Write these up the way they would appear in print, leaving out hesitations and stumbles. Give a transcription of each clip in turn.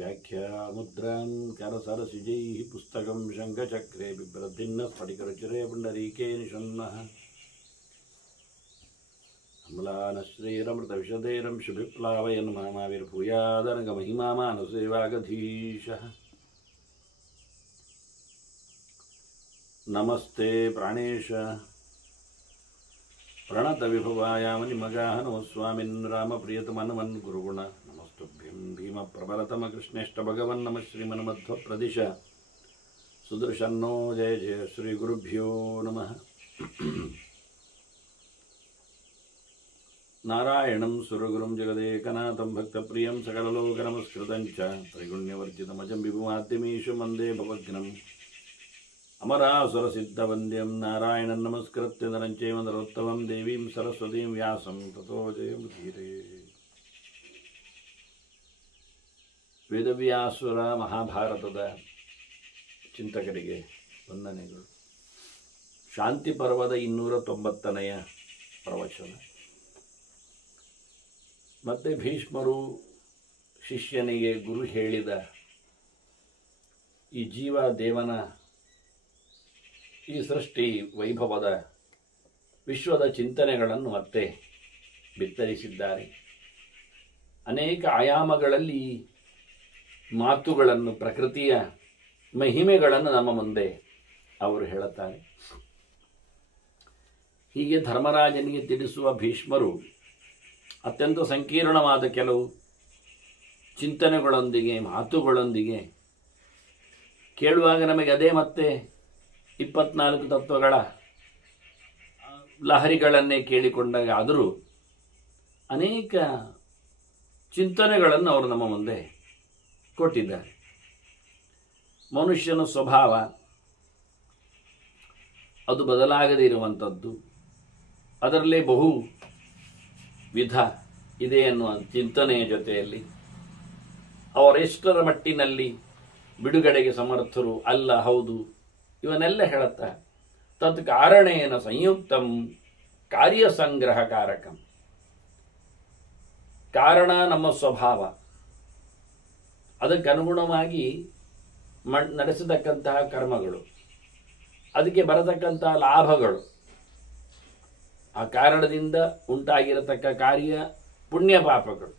व्याख्यामुद्रां करसरसिजैः पुस्तकं शङ्खचक्रे बिभ्रद्भिन्न स्फटिकरुचिरे पुण्डरीके निषण्णः अम्लानश्रीरमृतविशदेरं शुभिप्लावयन् मामाविर्भूयादरङ्गमहिमा मानसेवागधीशः नमस्ते प्राणेश प्रणतविभवायामनिमगाः नमः स्वामिन् रामप्रियतमनमन् गुरुगुण नमस्तुभ्यं भीमप्रबलतमकृष्णेष्ट भगवन् नमः श्रीमन्मध्वप्रदिश सुदर्शन्नो जय जय श्रीगुरुभ्यो नमः नारायणं सुरगुरुं जगदेकनाथं भक्तप्रियं सकललोकनमस्कृतं च त्रैगुण्यवर्जितमजं विभुमाद्यमीशं वन्दे भवद्घ्नम् अमरासुरसिद्धवन्द्यं नारायणं नमस्कृत्य नरं चैव नरोत्तमं देवीं सरस्वतीं व्यासं ततो जयमुदीरये ವೇದವ್ಯಾಸುರ ಮಹಾಭಾರತದ ಚಿಂತಕರಿಗೆ ವಂದನೆಗಳು. ಶಾಂತಿ ಪರ್ವದ 290ನೆಯ ಪ್ರವಚನ. ಮತ್ತೆ ಭೀಷ್ಮರು ಶಿಷ್ಯನಿಗೆ ಗುರು ಹೇಳಿದ ಈ ಜೀವ ದೇವನ ಈ ಸೃಷ್ಟಿ ವೈಭವದ ವಿಶ್ವದ ಚಿಂತನೆಗಳನ್ನು ಮತ್ತೆ ಬಿತ್ತರಿಸಿದ್ದಾರೆ. ಅನೇಕ ಆಯಾಮಗಳಲ್ಲಿ ಮಾತುಗಳನ್ನು, ಪ್ರಕೃತಿಯ ಮಹಿಮೆಗಳನ್ನು ನಮ್ಮ ಮುಂದೆ ಅವರು ಹೇಳುತ್ತಾರೆ. ಹೀಗೆ ಧರ್ಮರಾಜನಿಗೆ ತಿಳಿಸುವ ಭೀಷ್ಮರು ಅತ್ಯಂತ ಸಂಕೀರ್ಣವಾದ ಕೆಲವು ಚಿಂತನೆಗಳೊಂದಿಗೆ, ಮಾತುಗಳೊಂದಿಗೆ ಕೇಳುವಾಗ ನಮಗೆ ಅದೇ ಮತ್ತೆ 24 ತತ್ವಗಳ ಲಹರಿಗಳನ್ನೇ ಕೇಳಿಕೊಂಡಾಗ ಆದರೂ ಅನೇಕ ಚಿಂತನೆಗಳನ್ನು ಅವರು ನಮ್ಮ ಮುಂದೆ ಕೊಟ್ಟಿದ್ದಾರೆ. ಮನುಷ್ಯನ ಸ್ವಭಾವ ಅದು ಬದಲಾಗದೇ ಇರುವಂಥದ್ದು, ಅದರಲ್ಲೇ ಬಹು ವಿಧ ಇದೆ ಎನ್ನುವ ಚಿಂತನೆಯ ಜೊತೆಯಲ್ಲಿ ಅವರೆಷ್ಟರ ಮಟ್ಟಿನಲ್ಲಿ ಬಿಡುಗಡೆಗೆ ಸಮರ್ಥರು ಅಲ್ಲ, ಹೌದು, ಇವನ್ನೆಲ್ಲ ಹೇಳುತ್ತಾ ತತ್ ಕಾರಣೇನ ಸಂಯುಕ್ತಂ ಕಾರ್ಯಸಂಗ್ರಹಕಾರಕಂ. ಕಾರಣ ನಮ್ಮ ಸ್ವಭಾವ, ಅದಕ್ಕನುಗುಣವಾಗಿ ನಡೆಸತಕ್ಕಂತಹ ಕರ್ಮಗಳು, ಅದಕ್ಕೆ ಬರತಕ್ಕಂತಹ ಲಾಭಗಳು, ಆ ಕಾರಣದಿಂದ ಉಂಟಾಗಿರತಕ್ಕ ಕಾರ್ಯ ಪುಣ್ಯ ಪಾಪಗಳು,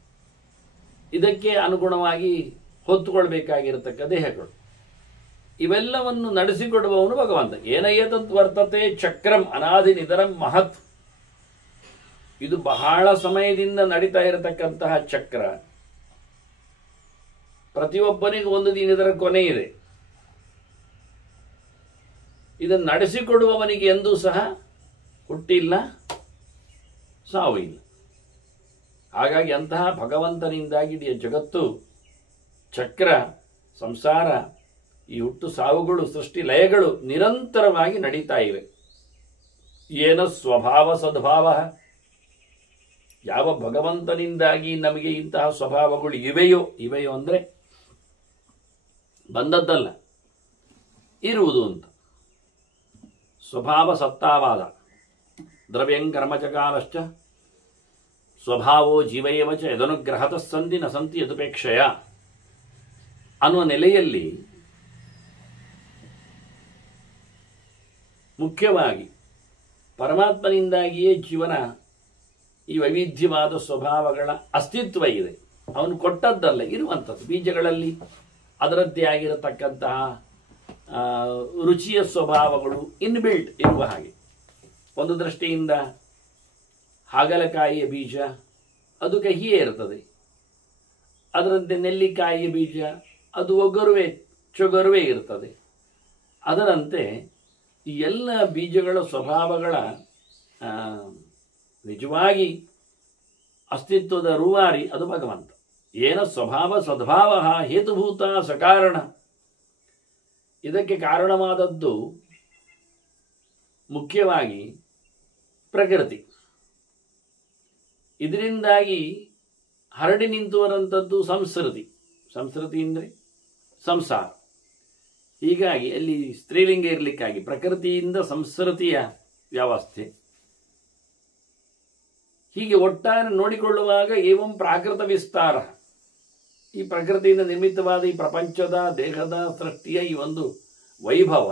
ಇದಕ್ಕೆ ಅನುಗುಣವಾಗಿ ಹೊತ್ತುಕೊಳ್ಬೇಕಾಗಿರತಕ್ಕ ದೇಹಗಳು, ಇವೆಲ್ಲವನ್ನು ನಡೆಸಿಕೊಡುವವನು ಭಗವಂತ. ಏನಯತದ್ ವರ್ತತೆ ಚಕ್ರಂ ಅನಾದಿ ನಿಧರಂ ಮಹತ್. ಇದು ಬಹಳ ಸಮಯದಿಂದ ನಡೀತಾ ಇರತಕ್ಕಂತಹ ಚಕ್ರ. ಪ್ರತಿಯೊಬ್ಬನಿಗೂ ಒಂದು ದಿನ ಇದರ ಕೊನೆ ಇದೆ. ಇದನ್ನು ನಡೆಸಿಕೊಡುವವನಿಗೆ ಎಂದೂ ಸಹ ಹುಟ್ಟಿಲ್ಲ, ಸಾವು ಇಲ್ಲ. ಹಾಗಾಗಿ ಅಂತಹ ಭಗವಂತನಿಂದಾಗಿ ಇಡೀ ಜಗತ್ತು, ಚಕ್ರ, ಸಂಸಾರ, ಈ ಹುಟ್ಟು ಸಾವುಗಳು, ಸೃಷ್ಟಿ ಲಯಗಳು ನಿರಂತರವಾಗಿ ನಡೀತಾ ಇವೆ. ಏನ ಸ್ವಭಾವ ಸದ್ಭಾವ, ಯಾವ ಭಗವಂತನಿಂದಾಗಿ ನಮಗೆ ಇಂತಹ ಸ್ವಭಾವಗಳು ಇವೆಯೋ ಅಂದರೆ ಬಂದದ್ದಲ್ಲ, ಇರುವುದು ಅಂತ. ಸ್ವಭಾವ ಸತ್ತಾವಾದ ದ್ರವ್ಯಂ ಕರ್ಮಚಕಾಲಶ್ಚ ಸ್ವಭಾವೋ ಜೀವಯೇವಚ ಯದನುಗ್ರಹತ ಸಂಧಿ ನ ಸಂತಿ ಯದುಪೇಕ್ಷಯ ಅನ್ನುವ ನೆಲೆಯಲ್ಲಿ ಮುಖ್ಯವಾಗಿ ಪರಮಾತ್ಮನಿಂದಾಗಿಯೇ ಜೀವನ ಈ ವೈವಿಧ್ಯವಾದ ಸ್ವಭಾವಗಳ ಅಸ್ತಿತ್ವ ಇದೆ. ಅವನು ಕೊಟ್ಟದ್ದಲ್ಲ, ಇರುವಂಥದ್ದು. ಬೀಜಗಳಲ್ಲಿ ಅದರದ್ದೇ ಆಗಿರತಕ್ಕಂತಹ ರುಚಿಯ ಸ್ವಭಾವಗಳು ಇನ್ಬಿಲ್ಟ್ ಇರುವ ಹಾಗೆ. ಒಂದು ದೃಷ್ಟಿಯಿಂದ ಹಾಗಲಕಾಯಿಯ ಬೀಜ ಅದು ಕಹಿಯೇ ಇರ್ತದೆ. ಅದರಂತೆ ನೆಲ್ಲಿಕಾಯಿಯ ಬೀಜ ಅದು ಚೊಗರುವೆ ಇರ್ತದೆ. ಅದರಂತೆ ಈ ಎಲ್ಲ ಬೀಜಗಳ ಸ್ವಭಾವಗಳ ನಿಜವಾಗಿ ಅಸ್ತಿತ್ವದ ರೂವಾರಿ ಅದು ಭಗವಂತ. ಏನ ಸ್ವಭಾವ ಸದ್ಭಾವ ಹೇತುಭೂತ ಸಕಾರಣ. ಇದಕ್ಕೆ ಕಾರಣವಾದದ್ದು ಮುಖ್ಯವಾಗಿ ಪ್ರಕೃತಿ. ಇದರಿಂದಾಗಿ ಹರಡಿ ನಿಂತುವರಂಥದ್ದು ಸಂಸ್ಕೃತಿ. ಸಂಸ್ಕೃತಿ ಅಂದರೆ ಸಂಸಾರ. ಹೀಗಾಗಿ ಅಲ್ಲಿ ಸ್ತ್ರೀಲಿಂಗ ಇರಲಿಕ್ಕಾಗಿ ಪ್ರಕೃತಿಯಿಂದ ಸಂಸ್ಕೃತಿಯ ವ್ಯವಸ್ಥೆ. ಹೀಗೆ ಒಟ್ಟಾರೆ ನೋಡಿಕೊಳ್ಳುವಾಗ ಏವಂ ಪ್ರಾಕೃತ ವಿಸ್ತಾರ, ಈ ಪ್ರಕೃತಿಯಿಂದ ನಿರ್ಮಿತವಾದ ಈ ಪ್ರಪಂಚದ ದೇಹದ ಸೃಷ್ಟಿಯ ಈ ಒಂದು ವೈಭವ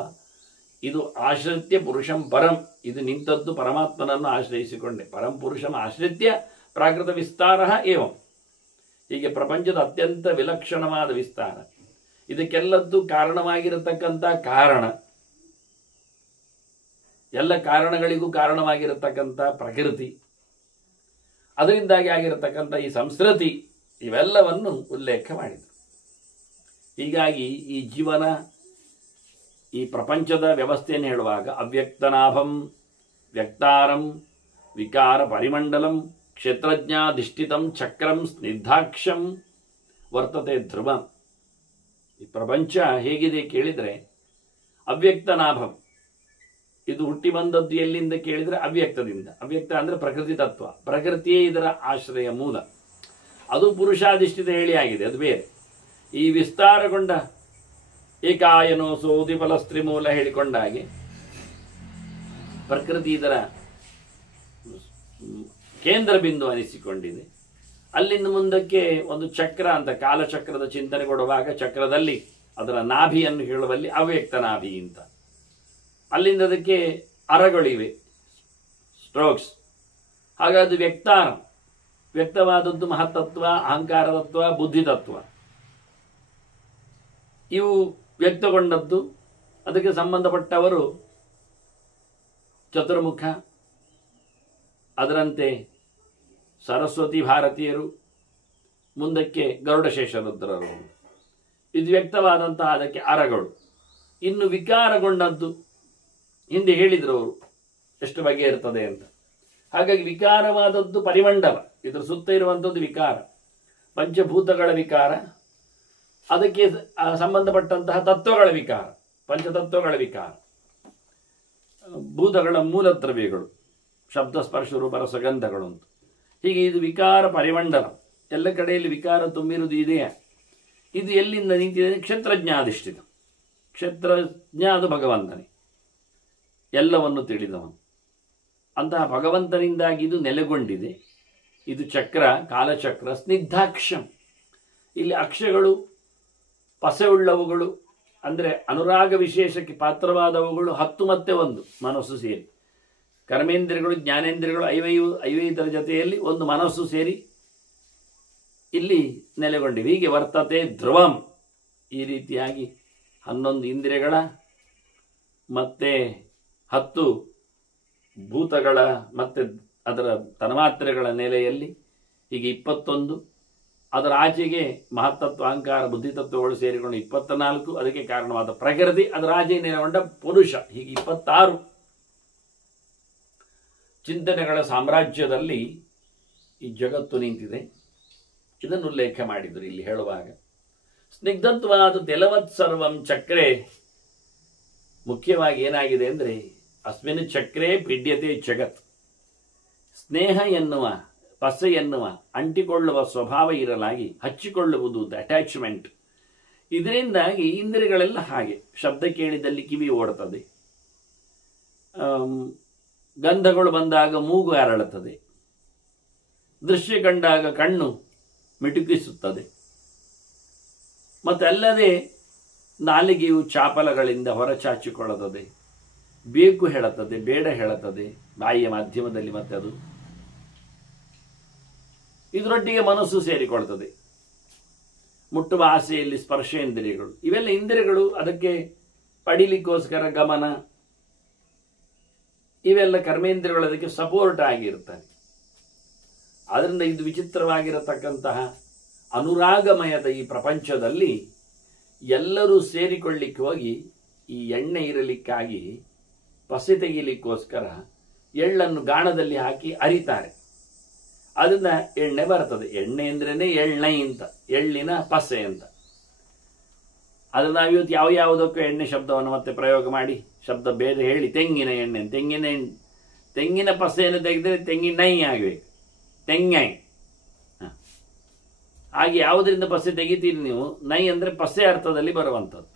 ಇದು ಆಶ್ರಿತ್ಯ ಪುರುಷಂ ಪರಂ, ಇದು ನಿಂತದ್ದು ಪರಮಾತ್ಮನನ್ನು ಆಶ್ರಯಿಸಿಕೊಂಡೆ. ಪರಂ ಪುರುಷಂ ಆಶ್ರಿತ್ಯ ಪ್ರಾಕೃತ ವಿಸ್ತಾರ ಏವಂ. ಹೀಗೆ ಪ್ರಪಂಚದ ಅತ್ಯಂತ ವಿಲಕ್ಷಣವಾದ ವಿಸ್ತಾರ, ಇದಕ್ಕೆಲ್ಲದ್ದು ಕಾರಣವಾಗಿರತಕ್ಕಂಥ ಕಾರಣ, ಎಲ್ಲ ಕಾರಣಗಳಿಗೂ ಕಾರಣವಾಗಿರತಕ್ಕಂಥ ಪ್ರಕೃತಿ, ಅದರಿಂದಾಗಿ ಆಗಿರತಕ್ಕಂಥ ಈ ಸಂಸ್ಕೃತಿ, ಇವೆಲ್ಲವನ್ನು ಉಲ್ಲೇಖ ಮಾಡಿದರು. ಹೀಗಾಗಿ ಈ ಜೀವನ, ಈ ಪ್ರಪಂಚದ ವ್ಯವಸ್ಥೆಯನ್ನು ಹೇಳುವಾಗ ಅವ್ಯಕ್ತನಾಭಂ ವ್ಯಕ್ತಾರಂ ವಿಕಾರ ಪರಿಮಂಡಲಂ ಕ್ಷೇತ್ರಜ್ಞಾಧಿಷ್ಠಿತಂ ಚಕ್ರಂ ಸ್ನಿಗ್ಧಾಕ್ಷಂ ವರ್ತತೆ ಧ್ರುವಂ. ಈ ಪ್ರಪಂಚ ಹೇಗಿದೆ ಕೇಳಿದರೆ ಅವ್ಯಕ್ತನಾಭಂ, ಇದು ಹುಟ್ಟಿ ಬಂದದ್ದು ಎಲ್ಲಿಂದ ಕೇಳಿದರೆ ಅವ್ಯಕ್ತದಿಂದ. ಅವ್ಯಕ್ತ ಅಂದರೆ ಪ್ರಕೃತಿ ತತ್ವ, ಪ್ರಕೃತಿಯೇ ಇದರ ಆಶ್ರಯ ಮೂಲ, ಅದು ಪುರುಷಾಧಿಷ್ಠಿತ ಹೇಳಿ ಆಗಿದೆ, ಅದು ಬೇರೆ. ಈ ವಿಸ್ತಾರಗೊಂಡ ಏಕಾಯನೋ ಸೋದಿಫಲ ಸ್ತ್ರೀಮೂಲ ಹೇಳಿಕೊಂಡಾಗೆ ಪ್ರಕೃತಿ ಇದರ ಕೇಂದ್ರ ಬಿಂದು ಅನಿಸಿಕೊಂಡಿದೆ. ಅಲ್ಲಿಂದ ಮುಂದಕ್ಕೆ ಒಂದು ಚಕ್ರ ಅಂತ ಕಾಲಚಕ್ರದ ಚಿಂತನೆ ಕೊಡುವಾಗ ಚಕ್ರದಲ್ಲಿ ಅದರ ನಾಭಿಯನ್ನು ಹೇಳುವಲ್ಲಿ ಅವ್ಯಕ್ತ ನಾಭಿ ಅಂತ, ಅಲ್ಲಿಂದ ಅದಕ್ಕೆ ಅರಗಳಿವೆ, ಸ್ಟ್ರೋಕ್ಸ್. ಹಾಗಾದು ವ್ಯಕ್ತಾರ, ವ್ಯಕ್ತವಾದದ್ದು ಮಹತ್ತತ್ವ, ಅಹಂಕಾರ ತತ್ವ, ಬುದ್ಧಿ ತತ್ವ. ಇವು ವ್ಯಕ್ತಗೊಂಡದ್ದು, ಅದಕ್ಕೆ ಸಂಬಂಧಪಟ್ಟವರು ಚತುರ್ಮುಖ, ಅದರಂತೆ ಸರಸ್ವತಿ ಭಾರತೀಯರು, ಮುಂದಕ್ಕೆ ಗರುಡಶೇಷರುದ್ರರು. ಇದು ವ್ಯಕ್ತವಾದಂತಹ ಅದಕ್ಕೆ ಅರಗಳು. ಇನ್ನು ವಿಕಾರಗೊಂಡದ್ದು ಹಿಂದೆ ಹೇಳಿದ್ರು ಅವರು ಎಷ್ಟು ಬಗೆ ಇರ್ತದೆ ಅಂತ. ಹಾಗಾಗಿ ವಿಕಾರವಾದದ್ದು ಪರಿಮಂಡಲ, ಇದರ ಸುತ್ತ ಇರುವಂಥದ್ದು ವಿಕಾರ, ಪಂಚಭೂತಗಳ ವಿಕಾರ, ಅದಕ್ಕೆ ಸಂಬಂಧಪಟ್ಟಂತಹ ತತ್ವಗಳ ವಿಕಾರ, ಪಂಚತತ್ವಗಳ ವಿಕಾರ, ಭೂತಗಳ ಮೂಲ ದ್ರವ್ಯಗಳು, ಶಬ್ದ ಸ್ಪರ್ಶ ರೂಪ ರಸಗಂಧಗಳು ಅಂತ. ಹೀಗೆ ಇದು ವಿಕಾರ ಪರಿಮಂಡಲ, ಎಲ್ಲ ಕಡೆಯಲ್ಲಿ ವಿಕಾರ ತುಂಬಿರುವುದು ಇದೆಯಾ? ಇದು ಎಲ್ಲಿಂದ ನಿಂತಿದೆ? ಕ್ಷೇತ್ರಜ್ಞಾಧಿಷ್ಠಿತ. ಕ್ಷೇತ್ರಜ್ಞ ಅದು ಭಗವಂತನೇ, ಎಲ್ಲವನ್ನು ತಿಳಿದವನು. ಅಂತಹ ಭಗವಂತನಿಂದಾಗಿ ಇದು ನೆಲೆಗೊಂಡಿದೆ. ಇದು ಚಕ್ರ, ಕಾಲಚಕ್ರ. ಸ್ನಿಗ್ಧಾಕ್ಷಂ, ಇಲ್ಲಿ ಅಕ್ಷಗಳು ಪಸೆಯುಳ್ಳವುಗಳು, ಅಂದರೆ ಅನುರಾಗ ವಿಶೇಷಕ್ಕೆ ಪಾತ್ರವಾದವುಗಳು 10 ಮತ್ತೆ 1 ಮನಸ್ಸು ಸೇರಿ, ಕರ್ಮೇಂದ್ರಿಯಗಳು ಜ್ಞಾನೇಂದ್ರಿಯಗಳು ಐವೈದರ ಜೊತೆಯಲ್ಲಿ ಒಂದು ಮನಸ್ಸು ಸೇರಿ ಇಲ್ಲಿ ನೆಲೆಗೊಂಡಿವೆ. ಹೀಗೆ ವರ್ತತೆ ಧ್ರುವಂ. ಈ ರೀತಿಯಾಗಿ 11 ಇಂದ್ರಿಯಗಳ ಮತ್ತೆ 10 ಭೂತಗಳ ಮತ್ತೆ ಅದರ ತನ್ಮಾತ್ರೆಗಳ ನೆಲೆಯಲ್ಲಿ ಹೀಗೆ 21, ಅದರ ಆಚೆಗೆ ಮಹತ್ತತ್ವ ಅಹಂಕಾರ ಬುದ್ಧಿತತ್ವಗಳು ಸೇರಿಕೊಂಡು 24, ಅದಕ್ಕೆ ಕಾರಣವಾದ ಪ್ರಕೃತಿ, ಅದರ ಆಚೆಗೆ ನೆಲೆಗೊಂಡ ಪುರುಷ, ಹೀಗೆ 26 ಚಿಂತನೆಗಳ ಸಾಮ್ರಾಜ್ಯದಲ್ಲಿ ಈ ಜಗತ್ತು ನಿಂತಿದೆ. ಇದನ್ನು ಉಲ್ಲೇಖ ಮಾಡಿದರು ಇಲ್ಲಿ ಹೇಳುವಾಗ. ಸ್ನಿಗ್ಧತ್ವಾದ ತೆಲವತ್ ಸರ್ವಂ ಚಕ್ರೆ. ಮುಖ್ಯವಾಗಿ ಏನಾಗಿದೆ ಅಂದರೆ ಅಸ್ಮಿನ್ ಚಕ್ರೇ ಪಿಡ್ಯತೆ ಜಗತ್. ಸ್ನೇಹ ಎನ್ನುವ, ಪಸೆ ಎನ್ನುವ ಅಂಟಿಕೊಳ್ಳುವ ಸ್ವಭಾವ ಇರಲಾಗಿ ಹಚ್ಚಿಕೊಳ್ಳುವುದು, ಅಟ್ಯಾಚ್ಮೆಂಟ್. ಇದರಿಂದಾಗಿ ಇಂದ್ರಿಯಗಳೆಲ್ಲ ಹಾಗೆ, ಶಬ್ದ ಕೇಳಿದಲ್ಲಿ ಕಿವಿ ಓಡುತ್ತದೆ, ಗಂಧಗಳು ಬಂದಾಗ ಮೂಗು ಅರಳುತ್ತದೆ, ದೃಶ್ಯ ಕಂಡಾಗ ಕಣ್ಣು ಮಿಟುಕಿಸುತ್ತದೆ, ಮತ್ತಲ್ಲದೆ ನಾಲಿಗೆಯು ಚಾಪಲಗಳಿಂದ ಹೊರಚಾಚಿಕೊಳ್ಳುತ್ತದೆ, ಬೇಕು ಹೇಳುತ್ತದೆ, ಬೇಡ ಹೇಳುತ್ತದೆ ಬಾಯಿಯ ಮಾಧ್ಯಮದಲ್ಲಿ. ಮತ್ತೆ ಅದು ಇದರೊಟ್ಟಿಗೆ ಮನಸ್ಸು ಸೇರಿಕೊಳ್ತದೆ. ಮುಟ್ಟುವ ಆಸೆಯಲ್ಲಿ ಸ್ಪರ್ಶೇಂದ್ರಿಯಗಳು, ಇವೆಲ್ಲ ಇಂದ್ರಿಯಗಳು ಅದಕ್ಕೆ ಪಡಿಲಿಕ್ಕೋಸ್ಕರ ಗಮನ, ಇವೆಲ್ಲ ಕರ್ಮೇಂದ್ರಿಯಗಳು ಅದಕ್ಕೆ ಸಪೋರ್ಟ್ ಆಗಿರುತ್ತವೆ. ಆದ್ದರಿಂದ ಇದು ವಿಚಿತ್ರವಾಗಿರತಕ್ಕಂತಹ ಅನುರಾಗಮಯದ ಈ ಪ್ರಪಂಚದಲ್ಲಿ ಎಲ್ಲರೂ ಸೇರಿಕೊಳ್ಳಿಕ್ಕೆ ಹೋಗಿ ಈ ಎಣ್ಣೆ ಇರಲಿಕ್ಕಾಗಿ ಪಸೆ ತೆಗಿಲಿಕ್ಕೋಸ್ಕರ ಎಳ್ಳನ್ನು ಗಾಣದಲ್ಲಿ ಹಾಕಿ ಅರಿತಾರೆ. ಅದರಿಂದ ಎಣ್ಣೆ ಬರ್ತದೆ. ಎಣ್ಣೆ ಅಂದ್ರೇನೆ ಎಳ್ಳೈ ಅಂತ, ಎಳ್ಳಿನ ಪಸೆ ಅಂತ. ಅದನ್ನು ನಾವಿವತ್ತು ಯಾವುದಕ್ಕೂ ಎಣ್ಣೆ ಶಬ್ದವನ್ನು ಮತ್ತೆ ಪ್ರಯೋಗ ಮಾಡಿ ಶಬ್ದ ಬೇರೆ ಹೇಳಿ ತೆಂಗಿನ ಎಣ್ಣೆ, ತೆಂಗಿನ ಪಸೆಯನ್ನು ತೆಗೆದರೆ ತೆಂಗಿನೈ ಆಗಬೇಕು, ತೆಂಗೈ. ಹಾಗೆ ಯಾವುದರಿಂದ ಪಸೆ ತೆಗಿತೀರಿ ನೀವು? ನೈ ಅಂದರೆ ಪಸೆ ಅರ್ಥದಲ್ಲಿ ಬರುವಂಥದ್ದು.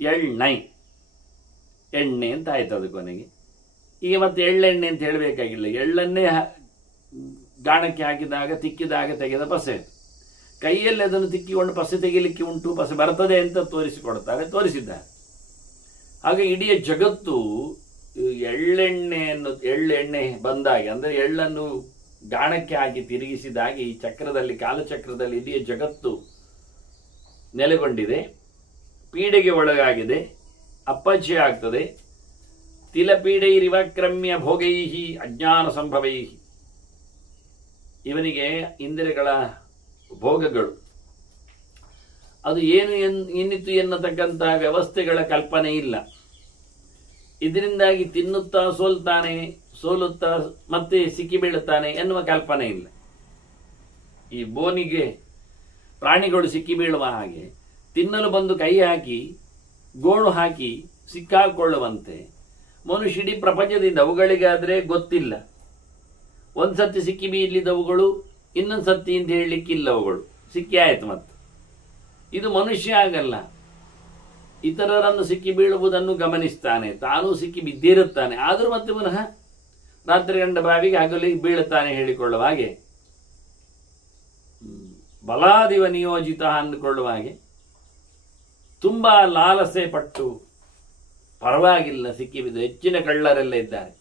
ಎಳ್ಳೈ ಎಣ್ಣೆ ಅಂತ ಆಯ್ತು ಅದು ಕೊನೆಗೆ. ಈಗ ಮತ್ತೆ ಎಳ್ಳೆಣ್ಣೆ ಅಂತ ಹೇಳಬೇಕಾಗಿಲ್ಲ, ಎಳ್ಳನ್ನೇ ಗಾಣಕ್ಕೆ ಹಾಕಿದಾಗ ತಿಕ್ಕಿದಾಗ ತೆಗೆದ ಪಸೆ. ಕೈಯಲ್ಲಿ ಅದನ್ನು ತಿಕ್ಕಿಕೊಂಡು ಪಸೆ ತೆಗಿಲಿಕ್ಕೆ ಉಂಟು, ಪಸೆ ಬರ್ತದೆ ಅಂತ ತೋರಿಸಿದ್ದಾರೆ. ಹಾಗೆ ಇಡೀ ಜಗತ್ತು ಎಳ್ಳೆಣ್ಣೆ ಬಂದಾಗಿ, ಅಂದರೆ ಎಳ್ಳನ್ನು ಗಾಣಕ್ಕೆ ಹಾಕಿ ತಿರುಗಿಸಿದಾಗಿ ಈ ಚಕ್ರದಲ್ಲಿ, ಕಾಲಚಕ್ರದಲ್ಲಿ ಇಡೀ ಜಗತ್ತು ನೆಲೆಗೊಂಡಿದೆ, ಪೀಡೆಗೆ ಒಳಗಾಗಿದೆ, ಅಪ್ಪಚ್ಚೆ ಆಗ್ತದೆ. ತಿಲಪೀಡೈರಿವಕ್ರಮ್ಯ ಭೋಗೈಹಿ ಅಜ್ಞಾನ ಸಂಭವೈಹಿ. ಇವನಿಗೆ ಇಂದ್ರಿಯಗಳ ಭೋಗಗಳು ಅದು ಏನು ಇನ್ನಿತು ಎನ್ನತಕ್ಕಂತಹ ವ್ಯವಸ್ಥೆಗಳ ಕಲ್ಪನೆ ಇಲ್ಲ. ಇದರಿಂದಾಗಿ ತಿನ್ನುತ್ತಾ ಸೋಲುತ್ತಾ ಮತ್ತೆ ಸಿಕ್ಕಿಬೀಳುತ್ತಾನೆ ಎನ್ನುವ ಕಲ್ಪನೆ ಇಲ್ಲ. ಈ ಬೋನಿಗೆ ಪ್ರಾಣಿಗಳು ಸಿಕ್ಕಿಬೀಳುವ ಹಾಗೆ ತಿನ್ನಲು ಬಂದು ಕೈ ಹಾಕಿ ಗೋಣು ಹಾಕಿ ಸಿಕ್ಕಾಕೊಳ್ಳುವಂತೆ ಮನುಷ್ಯ ಇಡೀ ಪ್ರಪಂಚದಿಂದ, ಅವುಗಳಿಗಾದ್ರೆ ಗೊತ್ತಿಲ್ಲ, ಒಂದ್ಸತಿ ಸಿಕ್ಕಿ ಬೀಳಿದವುಗಳು ಇನ್ನೊಂದು ಸತಿ ಅಂತ ಹೇಳಲಿಕ್ಕಿಲ್ಲ, ಅವುಗಳು ಸಿಕ್ಕಿ ಆಯ್ತು. ಮತ್ತೆ ಇದು ಮನುಷ್ಯ ಆಗಲ್ಲ, ಇತರರನ್ನು ಸಿಕ್ಕಿ ಬೀಳುವುದನ್ನು ಗಮನಿಸ್ತಾನೆ, ತಾನೂ ಸಿಕ್ಕಿ ಬಿದ್ದಿರುತ್ತಾನೆ, ಆದರೂ ಮತ್ತೆ ಪುನಃ ರಾತ್ರಿ ಗಂಡ ಬಾವಿಗೆ ಹಗಲಿಗೆ ಬೀಳುತ್ತಾನೆ ಹೇಳಿಕೊಳ್ಳುವ ಹಾಗೆ, ಬಲಾದಿವ ನಿಯೋಜಿತ ಅಂದುಕೊಳ್ಳುವ ಹಾಗೆ ತುಂಬಾ ಲಾಲಸೆ ಪಟ್ಟು ಪರವಾಗಿಲ್ಲ ಸಿಕ್ಕಿಬಿದ್ದು. ಹೆಚ್ಚಿನ ಕಳ್ಳರೆಲ್ಲ ಇದ್ದಾರೆ,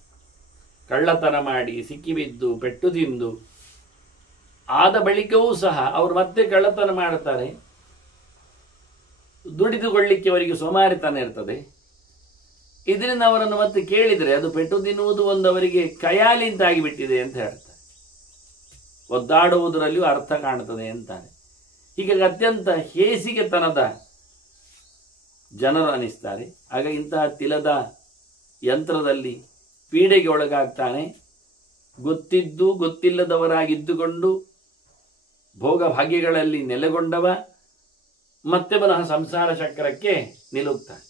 ಕಳ್ಳತನ ಮಾಡಿ ಸಿಕ್ಕಿಬಿದ್ದು ಪೆಟ್ಟು ತಿಂದು ಆದ ಬಳಿಕವೂ ಸಹ ಅವರು ಮತ್ತೆ ಕಳ್ಳತನ ಮಾಡುತ್ತಾರೆ. ದುಡಿದುಕೊಳ್ಳಿಕ್ಕೆ ಅವರಿಗೆ ಸೋಮಾರಿತನ ಇರ್ತದೆ. ಇದರಿಂದ ಅವರನ್ನು ಮತ್ತೆ ಕೇಳಿದರೆ ಅದು ಪೆಟ್ಟು ತಿನ್ನುವುದು ಒಂದು ಅವರಿಗೆ ಕಯಾಲಿ ಅಂತ ಆಗಿಬಿಟ್ಟಿದೆ ಅಂತ ಹೇಳ್ತಾರೆ. ಒದ್ದಾಡುವುದರಲ್ಲಿಯೂ ಅರ್ಥ ಕಾಣುತ್ತದೆ ಅಂತಾರೆ. ಹೀಗಾಗಿ ಅತ್ಯಂತ ಹೇಸಿಗೆತನದ ಜನರು ಅನಿಸ್ತಾರೆ. ಆಗ ಇಂತಹ ತಿಲದ ಯಂತ್ರದಲ್ಲಿ ಪೀಡೆಗೆ ಒಳಗಾಗ್ತಾನೆ. ಗೊತ್ತಿದ್ದು ಗೊತ್ತಿಲ್ಲದವರಾಗಿದ್ದುಕೊಂಡು ಭೋಗ ಭಾಗ್ಯಗಳಲ್ಲಿ ನೆಲೆಗೊಂಡವ ಮತ್ತೆ ಪುನಃ ಸಂಸಾರ ಚಕ್ರಕ್ಕೆ ನಿಲ್ಲುತ್ತಾನೆ.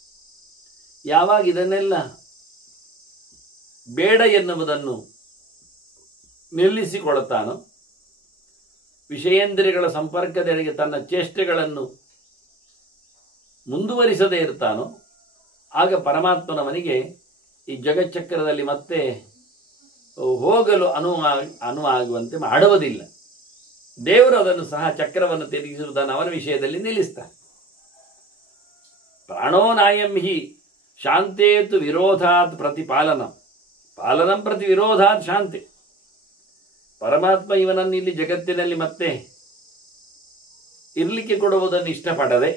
ಯಾವಾಗ ಇದನ್ನೆಲ್ಲ ಬೇಡ ಎನ್ನುವುದನ್ನು ನಿಲ್ಲಿಸಿಕೊಳ್ಳುತ್ತಾನೋ, ವಿಷಯೇಂದ್ರಿಯಗಳ ಸಂಪರ್ಕದೆಡೆಗೆ ತನ್ನ ಚೇಷ್ಟೆಗಳನ್ನು ಮುಂದುವರಿಸದೇ ಇರ್ತಾನೋ, ಆಗ ಪರಮಾತ್ಮನವನಿಗೆ ಈ ಜಗಚ್ಚಕ್ರದಲ್ಲಿ ಮತ್ತೆ ಹೋಗಲು ಅನುವಾಗುವಂತೆ ಮಾಡುವುದಿಲ್ಲ. ದೇವರು ಅದನ್ನು ಸಹ ಚಕ್ರವನ್ನು ತಿರುಗಿಸುವುದನ್ನು ಅವನ ವಿಷಯದಲ್ಲಿ ನಿಲ್ಲಿಸ್ತಾನೆ. ಪ್ರಾಣೋ ನಾಯಂ ಹಿ ಶಾಂತೇತು ವಿರೋಧಾತ್ ಪ್ರತಿಪಾಲನಂ, ಪಾಲನಂ ಪ್ರತಿ ವಿರೋಧಾತ್ ಶಾಂತಿ. ಪರಮಾತ್ಮ ಇವನನ್ನು ಇಲ್ಲಿ ಜಗತ್ತಿನಲ್ಲಿ ಮತ್ತೆ ಇರಲಿಕ್ಕೆ ಕೊಡುವುದನ್ನು ಇಷ್ಟಪಡದೆ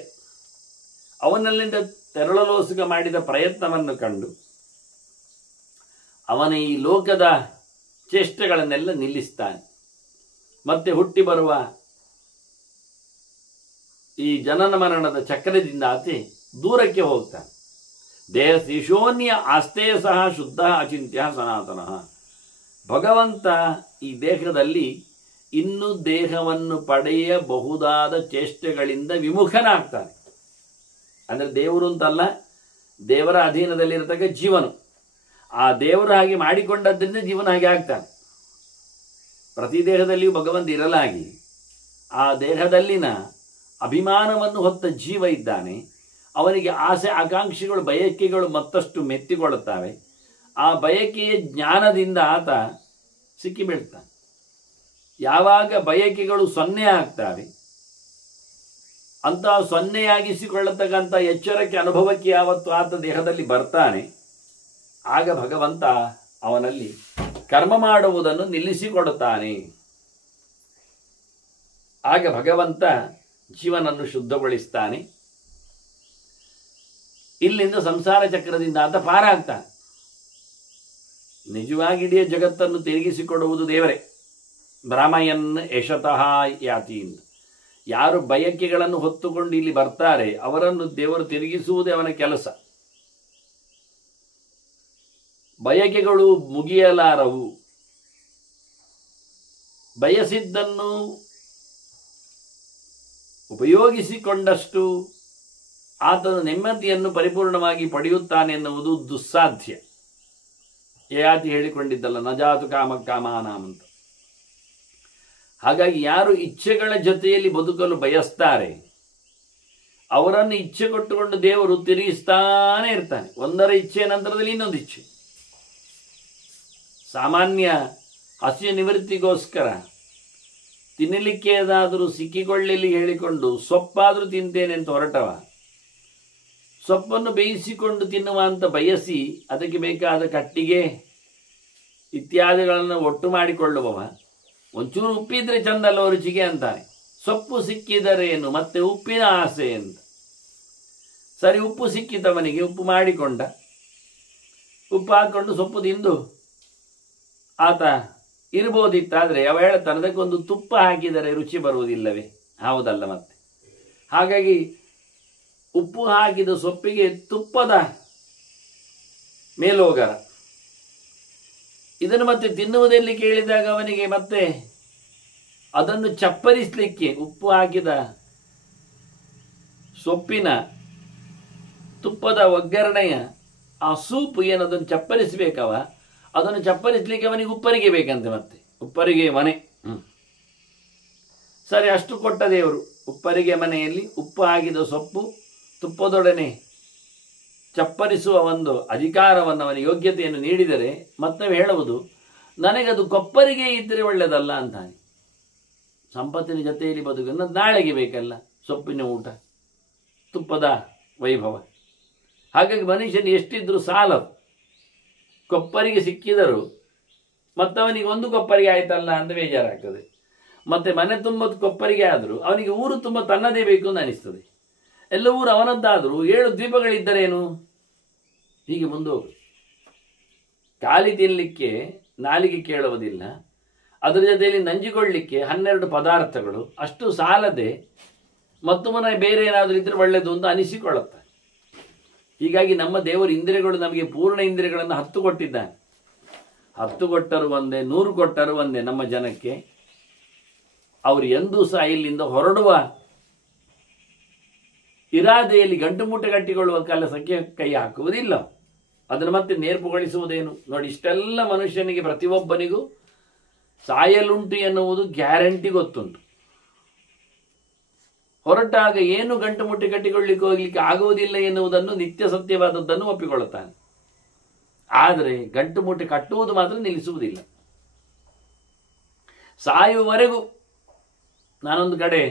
ಅವನಲ್ಲಿಂದ ತೆರಳಲೋಸುಗ ಮಾಡಿದ ಪ್ರಯತ್ನವನ್ನು ಕಂಡು ಅವನ ಈ ಲೋಕದ ಚೇಷ್ಟೆಗಳನ್ನೆಲ್ಲ ನಿಲ್ಲಿಸ್ತಾನೆ. ಮತ್ತೆ ಹುಟ್ಟಿ ಬರುವ ಈ ಜನನ ಮರಣದ ಚಕ್ರದಿಂದ ಆಚೆ ದೂರಕ್ಕೆ ಹೋಗ್ತಾನೆ. ದೇಹ ಶಿಶೋನ್ಯ ಆಸ್ತೇಯ ಸಹ ಶುದ್ಧ ಅಚಿಂತ್ಯ ಸನಾತನಃ. ಭಗವಂತ ಈ ದೇಹದಲ್ಲಿ ಇನ್ನು ದೇಹವನ್ನು ಪಡೆಯಬಹುದಾದ ಚೇಷ್ಟೆಗಳಿಂದ ವಿಮುಖನಾಗ್ತಾನೆ. ಅಂದರೆ ದೇವರು ಅಂತಲ್ಲ, ದೇವರ ಅಧೀನದಲ್ಲಿರತಕ್ಕ ಜೀವನು. ಆ ದೇವರು ಹಾಗೆ ಮಾಡಿಕೊಂಡದ್ರಿಂದ ಜೀವನ ಹಾಗೆ ಆಗ್ತಾನೆ. ಪ್ರತಿ ದೇಹದಲ್ಲಿಯೂ ಭಗವಂತ ಇರಲಾಗಿ ಆ ದೇಹದಲ್ಲಿನ ಅಭಿಮಾನವನ್ನು ಹೊತ್ತ ಜೀವ ಇದ್ದಾನೆ. ಅವನಿಗೆ ಆಸೆ ಆಕಾಂಕ್ಷೆಗಳು ಬಯಕೆಗಳು ಮತ್ತಷ್ಟು ಮೆತ್ತಿಕೊಳ್ಳುತ್ತವೆ. ಆ ಬಯಕೆಯ ಜ್ಞಾನದಿಂದ ಆತ ಸಿಕ್ಕಿಬೀಳ್ತಾನೆ. ಯಾವಾಗ ಬಯಕೆಗಳು ಸೊನ್ನೆ ಆಗ್ತವೆ, ಅಂತಹ ಸೊನ್ನೆಯಾಗಿಸಿಕೊಳ್ಳತಕ್ಕಂಥ ಎಚ್ಚರಕ್ಕೆ ಅನುಭವಕ್ಕೆ ಯಾವತ್ತು ಆತ ದೇಹದಲ್ಲಿ ಬರ್ತಾನೆ, ಆಗ ಭಗವಂತ ಅವನಲ್ಲಿ ಕರ್ಮ ಮಾಡುವುದನ್ನು ನಿಲ್ಲಿಸಿಕೊಡುತ್ತಾನೆ. ಆಗ ಭಗವಂತ ಜೀವನನ್ನು ಶುದ್ಧಗೊಳಿಸ್ತಾನೆ. ಇಲ್ಲಿಂದ ಸಂಸಾರ ಚಕ್ರದಿಂದ ಆತ ಪಾರಾಗ್ತಾನೆ. ನಿಜವಾಗಿ ಇಡೀ ಜಗತ್ತನ್ನು ತಿರುಗಿಸಿಕೊಡುವುದು ದೇವರೇ. ಬ್ರಾಹ್ಮಯನ್ ಯಶತಃ ಯಾತಿ. ಯಾರು ಬಯಕೆಗಳನ್ನು ಹೊತ್ತುಕೊಂಡು ಇಲ್ಲಿ ಬರ್ತಾರೆ ಅವರನ್ನು ದೇವರು ತಿರುಗಿಸುವುದೇ ಅವನ ಕೆಲಸ. ಬಯಕೆಗಳು ಮುಗಿಯಲಾರವು. ಬಯಸಿದ್ದನ್ನು ಉಪಯೋಗಿಸಿಕೊಂಡಷ್ಟು ಆತನ ನೆಮ್ಮದಿಯನ್ನು ಪರಿಪೂರ್ಣವಾಗಿ ಪಡೆಯುತ್ತಾನೆ ಎನ್ನುವುದು ದುಸ್ಸಾಧ್ಯ. ಯಾತಿ ಹೇಳಿಕೊಂಡಿದ್ದಲ್ಲ, ನಜಾತು ಕಾಮ ಕಾಮಾನಾಮ್ ಅಂತ. ಹಾಗಾಗಿ ಯಾರು ಇಚ್ಛೆಗಳ ಜೊತೆಯಲ್ಲಿ ಬದುಕಲು ಬಯಸ್ತಾರೆ ಅವರನ್ನು ಇಚ್ಛೆ ಕೊಟ್ಟುಕೊಂಡು ದೇವರು ತಿರುಗಿಸ್ತಾನೆ ಇರ್ತಾನೆ. ಒಂದರ ಇಚ್ಛೆಯ ನಂತರದಲ್ಲಿ ಇನ್ನೊಂದು ಇಚ್ಛೆ. ಸಾಮಾನ್ಯ ಹಸಿಯ ನಿವೃತ್ತಿಗೋಸ್ಕರ ತಿನ್ನಲಿಕ್ಕೆ ಏನಾದರೂ ಸಿಕ್ಕಿಕೊಳ್ಳಲಿ ಹೇಳಿಕೊಂಡು ಸೊಪ್ಪಾದರೂ ತಿಂತೇನೆ ಅಂತ ಹೊರಟವ, ಸೊಪ್ಪನ್ನು ಬೇಯಿಸಿಕೊಂಡು ತಿನ್ನುವ ಅಂತ ಬಯಸಿ ಅದಕ್ಕೆ ಬೇಕಾದ ಕಟ್ಟಿಗೆ ಇತ್ಯಾದಿಗಳನ್ನು ಒಟ್ಟು ಮಾಡಿಕೊಳ್ಳುವವ ಒಂಚೂರು ಉಪ್ಪಿದ್ರೆ ಚಂದಲ್ಲ ರುಚಿಗೆ ಅಂತಾನೆ. ಸೊಪ್ಪು ಸಿಕ್ಕಿದರೇನು ಮತ್ತೆ ಉಪ್ಪಿನ ಆಸೆ ಅಂತ. ಸರಿ, ಉಪ್ಪು ಸಿಕ್ಕಿತವನಿಗೆ, ಉಪ್ಪು ಮಾಡಿಕೊಂಡ, ಉಪ್ಪು ಹಾಕೊಂಡು ಸೊಪ್ಪು ತಿಂದು ಆತ ಇರ್ಬೋದಿತ್ತಾದರೆ ಅವ ಹೇಳ್ತಾನೆ ಅದಕ್ಕೊಂದು ತುಪ್ಪ ಹಾಕಿದರೆ ರುಚಿ ಬರುವುದಿಲ್ಲವೇ? ಹೌದಲ್ಲ ಮತ್ತೆ. ಹಾಗಾಗಿ ಉಪ್ಪು ಹಾಕಿದ ಸೊಪ್ಪಿಗೆ ತುಪ್ಪದ ಮೇಲೋಗರ. ಇದನ್ನು ಮತ್ತೆ ತಿನ್ನುವುದೆಲ್ಲಿ ಕೇಳಿದಾಗ ಅವನಿಗೆ ಮತ್ತೆ ಅದನ್ನು ಚಪ್ಪರಿಸಲಿಕ್ಕೆ ಉಪ್ಪು ಹಾಕಿದ ಸೊಪ್ಪಿನ ತುಪ್ಪದ ಒಗ್ಗರಣೆಯ ಆ ಸೂಪ್ ಏನದನ್ನು ಚಪ್ಪರಿಸಬೇಕವ, ಅದನ್ನು ಚಪ್ಪರಿಸಲಿಕ್ಕೆ ಅವನಿಗೆ ಉಪ್ಪರಿಗೆ ಬೇಕಂತೆ. ಮತ್ತೆ ಉಪ್ಪರಿಗೆ ಮನೆ. ಸರಿ, ಅಷ್ಟು ಕೊಟ್ಟ ದೇವರು. ಉಪ್ಪರಿಗೆ ಮನೆಯಲ್ಲಿ ಉಪ್ಪು ಹಾಕಿದ ಸೊಪ್ಪು ತುಪ್ಪದೊಡನೆ ಚಪ್ಪರಿಸುವ ಒಂದು ಅಧಿಕಾರವನ್ನು ಅವನ ಯೋಗ್ಯತೆಯನ್ನು ನೀಡಿದರೆ ಮತ್ತೆ ಹೇಳುವುದು ನನಗದು ಕೊಪ್ಪರಿಗೆ ಇದ್ದರೆ ಒಳ್ಳೆಯದಲ್ಲ ಅಂತಾನೆ. ಸಂಪತ್ತಿನ ಜೊತೆಯಲ್ಲಿ ಬದುಕನ್ನು ನಾಳೆಗೆ ಬೇಕಲ್ಲ ಸೊಪ್ಪಿನ ಊಟ, ತುಪ್ಪದ ವೈಭವ. ಹಾಗಾಗಿ ಮನುಷ್ಯನು ಎಷ್ಟಿದ್ರೂ ಸಾಲದು. ಕೊಪ್ಪರಿಗೆ ಸಿಕ್ಕಿದರೂ ಮತ್ತವನಿಗೆ ಒಂದು ಕೊಪ್ಪರಿಗೆ ಆಯ್ತಲ್ಲ ಅಂತ ಬೇಜಾರಾಗ್ತದೆ. ಮತ್ತೆ ಮನೆ ತುಂಬ ಕೊಪ್ಪರಿಗೆ ಆದರೂ ಅವನಿಗೆ ಊರು ತುಂಬ ತನ್ನದೇ ಬೇಕು ಅಂತ ಅನಿಸ್ತದೆ. ಎಲ್ಲ ಊರು ಅವನದ್ದಾದರೂ 7 ದ್ವೀಪಗಳಿದ್ದರೇನು? ಹೀಗೆ ಮುಂದೋಗು. ಖಾಲಿ ತಿನ್ನಲಿಕ್ಕೆ ನಾಲಿಗೆ ಕೇಳುವುದಿಲ್ಲ, ಅದರ ಜೊತೆಯಲ್ಲಿ ನಂಜಿಕೊಳ್ಳಿಕ್ಕೆ 12 ಪದಾರ್ಥಗಳು, ಅಷ್ಟು ಸಾಲದೆ ಮತ್ತೊಮ್ಮನ ಬೇರೆ ಏನಾದರೂ ಇದ್ರೆ ಒಳ್ಳೆಯದು ಅಂತ ಅನಿಸಿಕೊಳ್ಳುತ್ತೆ. ಹೀಗಾಗಿ ನಮ್ಮ ದೇವರ ಇಂದ್ರಿಯಗಳು ನಮಗೆ ಪೂರ್ಣ ಇಂದ್ರಿಯಗಳನ್ನು 10 ಕೊಟ್ಟಿದ್ದಾನೆ. 10 ಕೊಟ್ಟರು ಒಂದೇ, 100 ಕೊಟ್ಟರು ಒಂದೇ. ನಮ್ಮ ಜನಕ್ಕೆ ಅವರು ಎಂದೂ ಸಹ ಇಲ್ಲಿಂದ ಹೊರಡುವ ಇರಾದೆಯಲ್ಲಿ ಗಂಟು ಮೂಟೆ ಕಟ್ಟಿಕೊಳ್ಳುವ ಕೆಲಸಕ್ಕೆ ಕೈ ಹಾಕುವುದಿಲ್ಲ. ಅದನ್ನು ಮತ್ತೆ ನೇರ್ಪುಗೊಳಿಸುವುದೇನು? ನೋಡಿ, ಇಷ್ಟೆಲ್ಲ ಮನುಷ್ಯನಿಗೆ ಪ್ರತಿಯೊಬ್ಬನಿಗೂ ಸಾಯಲುಂಟು ಎನ್ನುವುದು ಗ್ಯಾರಂಟಿ ಗೊತ್ತುಂಟು. ಹೊರಟಾಗ ಏನು ಗಂಟು ಮುಟ್ಟಿ ಕಟ್ಟಿಕೊಳ್ಳಿಕ್ಕೆ ಹೋಗ್ಲಿಕ್ಕೆ ಆಗುವುದಿಲ್ಲ ಎನ್ನುವುದನ್ನು ನಿತ್ಯ ಸತ್ಯವಾದದ್ದನ್ನು ಒಪ್ಪಿಕೊಳ್ಳುತ್ತಾನೆ. ಆದರೆ ಗಂಟು ಮುಟ್ಟಿ ಕಟ್ಟುವುದು ಮಾತ್ರ ನಿಲ್ಲಿಸುವುದಿಲ್ಲ. ಸಾಯುವವರೆಗೂ. ನಾನೊಂದು ಕಡೆ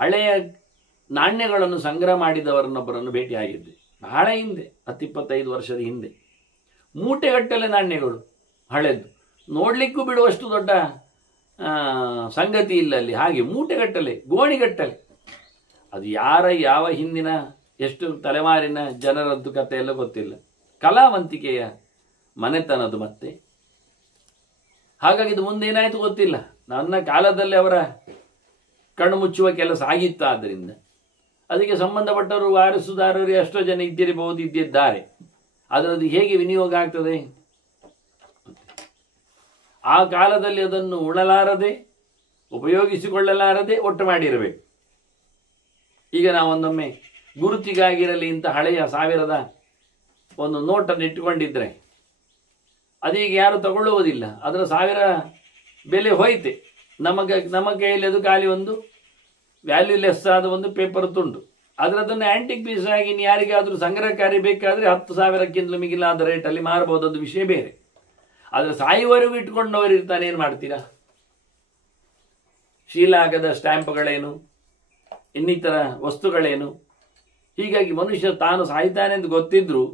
ಹಳೆಯ ನಾಣ್ಯಗಳನ್ನು ಸಂಗ್ರಹ ಮಾಡಿದವರನ್ನೊಬ್ಬರನ್ನು ಭೇಟಿಯಾಗಿದ್ದೆ. ಬಹಳ ಹಿಂದೆ, 10-25 ವರ್ಷದ ಹಿಂದೆ. ಮೂಟೆಗಟ್ಟಲೆ ನಾಣ್ಯಗಳು, ಹಳೆದು, ನೋಡ್ಲಿಕ್ಕೂ ಬಿಡುವಷ್ಟು ದೊಡ್ಡ ಸಂಗತಿ ಇಲ್ಲ ಅಲ್ಲಿ. ಹಾಗೆ ಮೂಟೆಗಟ್ಟಲೆ, ಗೋಣಿಗಟ್ಟಲೆ. ಅದು ಯಾವ ಹಿಂದಿನ ಎಷ್ಟು ತಲೆಮಾರಿನ ಜನರದ್ದು ಕಥೆ ಎಲ್ಲ ಗೊತ್ತಿಲ್ಲ. ಕಲಾವಂತಿಕೆಯ ಮನೆತನದು. ಮತ್ತೆ ಹಾಗಾಗಿ ಇದು ಮುಂದೇನಾಯಿತು ಗೊತ್ತಿಲ್ಲ. ನನ್ನ ಕಾಲದಲ್ಲಿ ಅವರ ಕಣ್ಣು ಮುಚ್ಚುವ ಕೆಲಸ ಆಗಿತ್ತಾದ್ದರಿಂದ ಅದಕ್ಕೆ ಸಂಬಂಧಪಟ್ಟವರು ವಾರಸುದಾರರು ಎಷ್ಟೋ ಜನ ಇದ್ದಿದ್ದಾರೆ. ಅದರದ್ದು ಹೇಗೆ ವಿನಿಯೋಗ ಆಗ್ತದೆ? ಆ ಕಾಲದಲ್ಲಿ ಅದನ್ನು ಉಳಲಾರದೆ, ಉಪಯೋಗಿಸಿಕೊಳ್ಳಲಾರದೆ ಒಟ್ಟು ಮಾಡಿರಬೇಕು. ಈಗ ನಾವೊಂದೊಮ್ಮೆ ಗುರುತಿಗಾಗಿರಲಿ ಇಂಥ ಹಳೆಯ 1000ದ ಒಂದು ನೋಟನ್ನು ಇಟ್ಟುಕೊಂಡಿದ್ರೆ ಅದೀಗ ಯಾರು ತಗೊಳ್ಳುವುದಿಲ್ಲ. ಅದರ 1000 ಬೆಲೆ ಹೋಯ್ತೆ. ನಮ್ಮ ಕೈಯಲ್ಲಿ ಅದು ಖಾಲಿ ಒಂದು ವ್ಯಾಲ್ಯೂಲೆಸ್ ಆದ ಒಂದು ಪೇಪರ್ ತುಂಡು. ಅದರದನ್ನು ಆಂಟಿಕ್ ಪೀಸ್ ಆಗಿ ಯಾರಿಗಾದರೂ ಸಂಗ್ರಹಕಾರಿ ಬೇಕಾದರೆ 10,000ಕ್ಕಿಂತಲೂ ಮಿಗಿಲಾದ ರೇಟಲ್ಲಿ ಮಾರಬಹುದು. ಅದು ವಿಷಯ ಬೇರೆ. ಆದರೆ ಸಾಯುವವರೆಗೂ ಇಟ್ಕೊಂಡವರು ಇರ್ತಾನೆ. ಏನು ಮಾಡ್ತೀರಾ? ಶೀಲಾಗದ ಸ್ಟ್ಯಾಂಪ್ಗಳೇನು, ಇನ್ನಿತರ ವಸ್ತುಗಳೇನು. ಹೀಗಾಗಿ ಮನುಷ್ಯ ತಾನು ಸಾಯ್ತಾನೆ ಅಂತ ಗೊತ್ತಿದ್ರು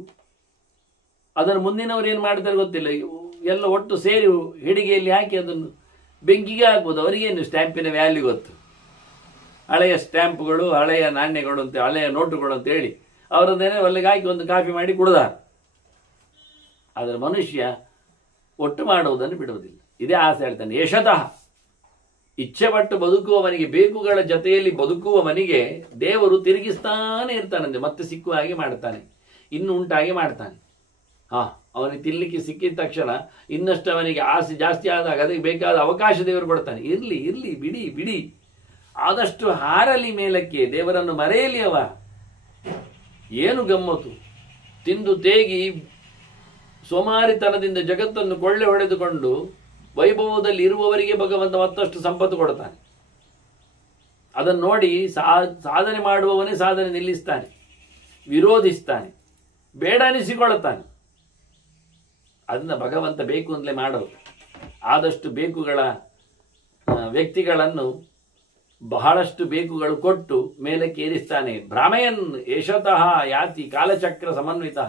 ಅದರ ಮುಂದಿನವರು ಏನು ಮಾಡ್ತಾರೆ ಗೊತ್ತಿಲ್ಲ. ಎಲ್ಲ ಒಟ್ಟು ಸೇರಿ ಹಿಡಿಗೆಯಲ್ಲಿ ಹಾಕಿ ಅದನ್ನು ಬೆಂಕಿಗೆ ಹಾಕ್ಬೋದು. ಅವರಿಗೇನು ಸ್ಟ್ಯಾಂಪಿನ ವ್ಯಾಲ್ಯೂ ಗೊತ್ತು? ಹಳೆಯ ಸ್ಟ್ಯಾಂಪ್ಗಳು, ಹಳೆಯ ನಾಣ್ಯಗಳು ಅಂತ, ಹಳೆಯ ನೋಟುಗಳು ಅಂತ ಹೇಳಿ ಅವರದ್ದೇನೆ ಒಳ್ಳೆಗೆ ಹಾಕಿ ಒಂದು ಕಾಫಿ ಮಾಡಿ ಕುಡ್ದ. ಆದರೆ ಮನುಷ್ಯ ಒಟ್ಟು ಮಾಡುವುದನ್ನು ಬಿಡುವುದಿಲ್ಲ. ಇದೇ ಆಸೆ ಹೇಳ್ತಾನೆ. ಯಶತಃ, ಇಚ್ಛೆ ಪಟ್ಟು ಬದುಕುವವನಿಗೆ, ಬೇಕುಗಳ ಜೊತೆಯಲ್ಲಿ ಬದುಕುವವನಿಗೆ ದೇವರು ತಿರುಗಿಸ್ತಾನೆ ಇರ್ತಾನಂತೆ. ಮತ್ತೆ ಸಿಕ್ಕುವ ಹಾಗೆ ಮಾಡ್ತಾನೆ, ಇನ್ನು ಉಂಟಾಗಿ ಮಾಡ್ತಾನೆ. ಅವನಿಗೆ ತಿನ್ನಲಿಕ್ಕೆ ಸಿಕ್ಕಿದ ತಕ್ಷಣ ಇನ್ನಷ್ಟು ಅವನಿಗೆ ಆಸೆ ಜಾಸ್ತಿ ಆದಾಗ ಅದಕ್ಕೆ ಬೇಕಾದ ಅವಕಾಶ ದೇವರು ಕೊಡ್ತಾನೆ. ಇರ್ಲಿ ಬಿಡಿ, ಆದಷ್ಟು ಹಾರಲಿ ಮೇಲಕ್ಕೆ, ದೇವರನ್ನು ಮರೆಯಲಿ. ಅವ ಏನು ಗಮ್ಮತ್ತು! ತಿಂದು ತೇಗಿ ಸೋಮಾರಿತನದಿಂದ ಜಗತ್ತನ್ನು ಕೊಳ್ಳೆ ಹೊಡೆದುಕೊಂಡು ವೈಭವದಲ್ಲಿ ಇರುವವರಿಗೆ ಭಗವಂತ ಮತ್ತಷ್ಟು ಸಂಪತ್ತು ಕೊಡ್ತಾನೆ. ಅದನ್ನು ನೋಡಿ ಸಾಧನೆ ಮಾಡುವವನೇ ಸಾಧನೆ ನಿಲ್ಲಿಸ್ತಾನೆ, ವಿರೋಧಿಸ್ತಾನೆ, ಬೇಡ ಅನಿಸಿಕೊಳ್ಳುತ್ತಾನೆ. ಅದನ್ನ ಭಗವಂತ ಬೇಕು ಅಂತಲೇ ಮಾಡೋದು. ಆದಷ್ಟು ಬೇಕುಗಳ ವ್ಯಕ್ತಿಗಳನ್ನು ಬಹಳಷ್ಟು ಬೇಕುಗಳು ಕೊಟ್ಟು ಮೇಲಕ್ಕೆ ಏರಿಸ್ತಾನೆ. ಭ್ರಾಮಯನ್ ಯಶತಃ ಯಾತಿ ಕಾಲಚಕ್ರ ಸಮನ್ವಿತ.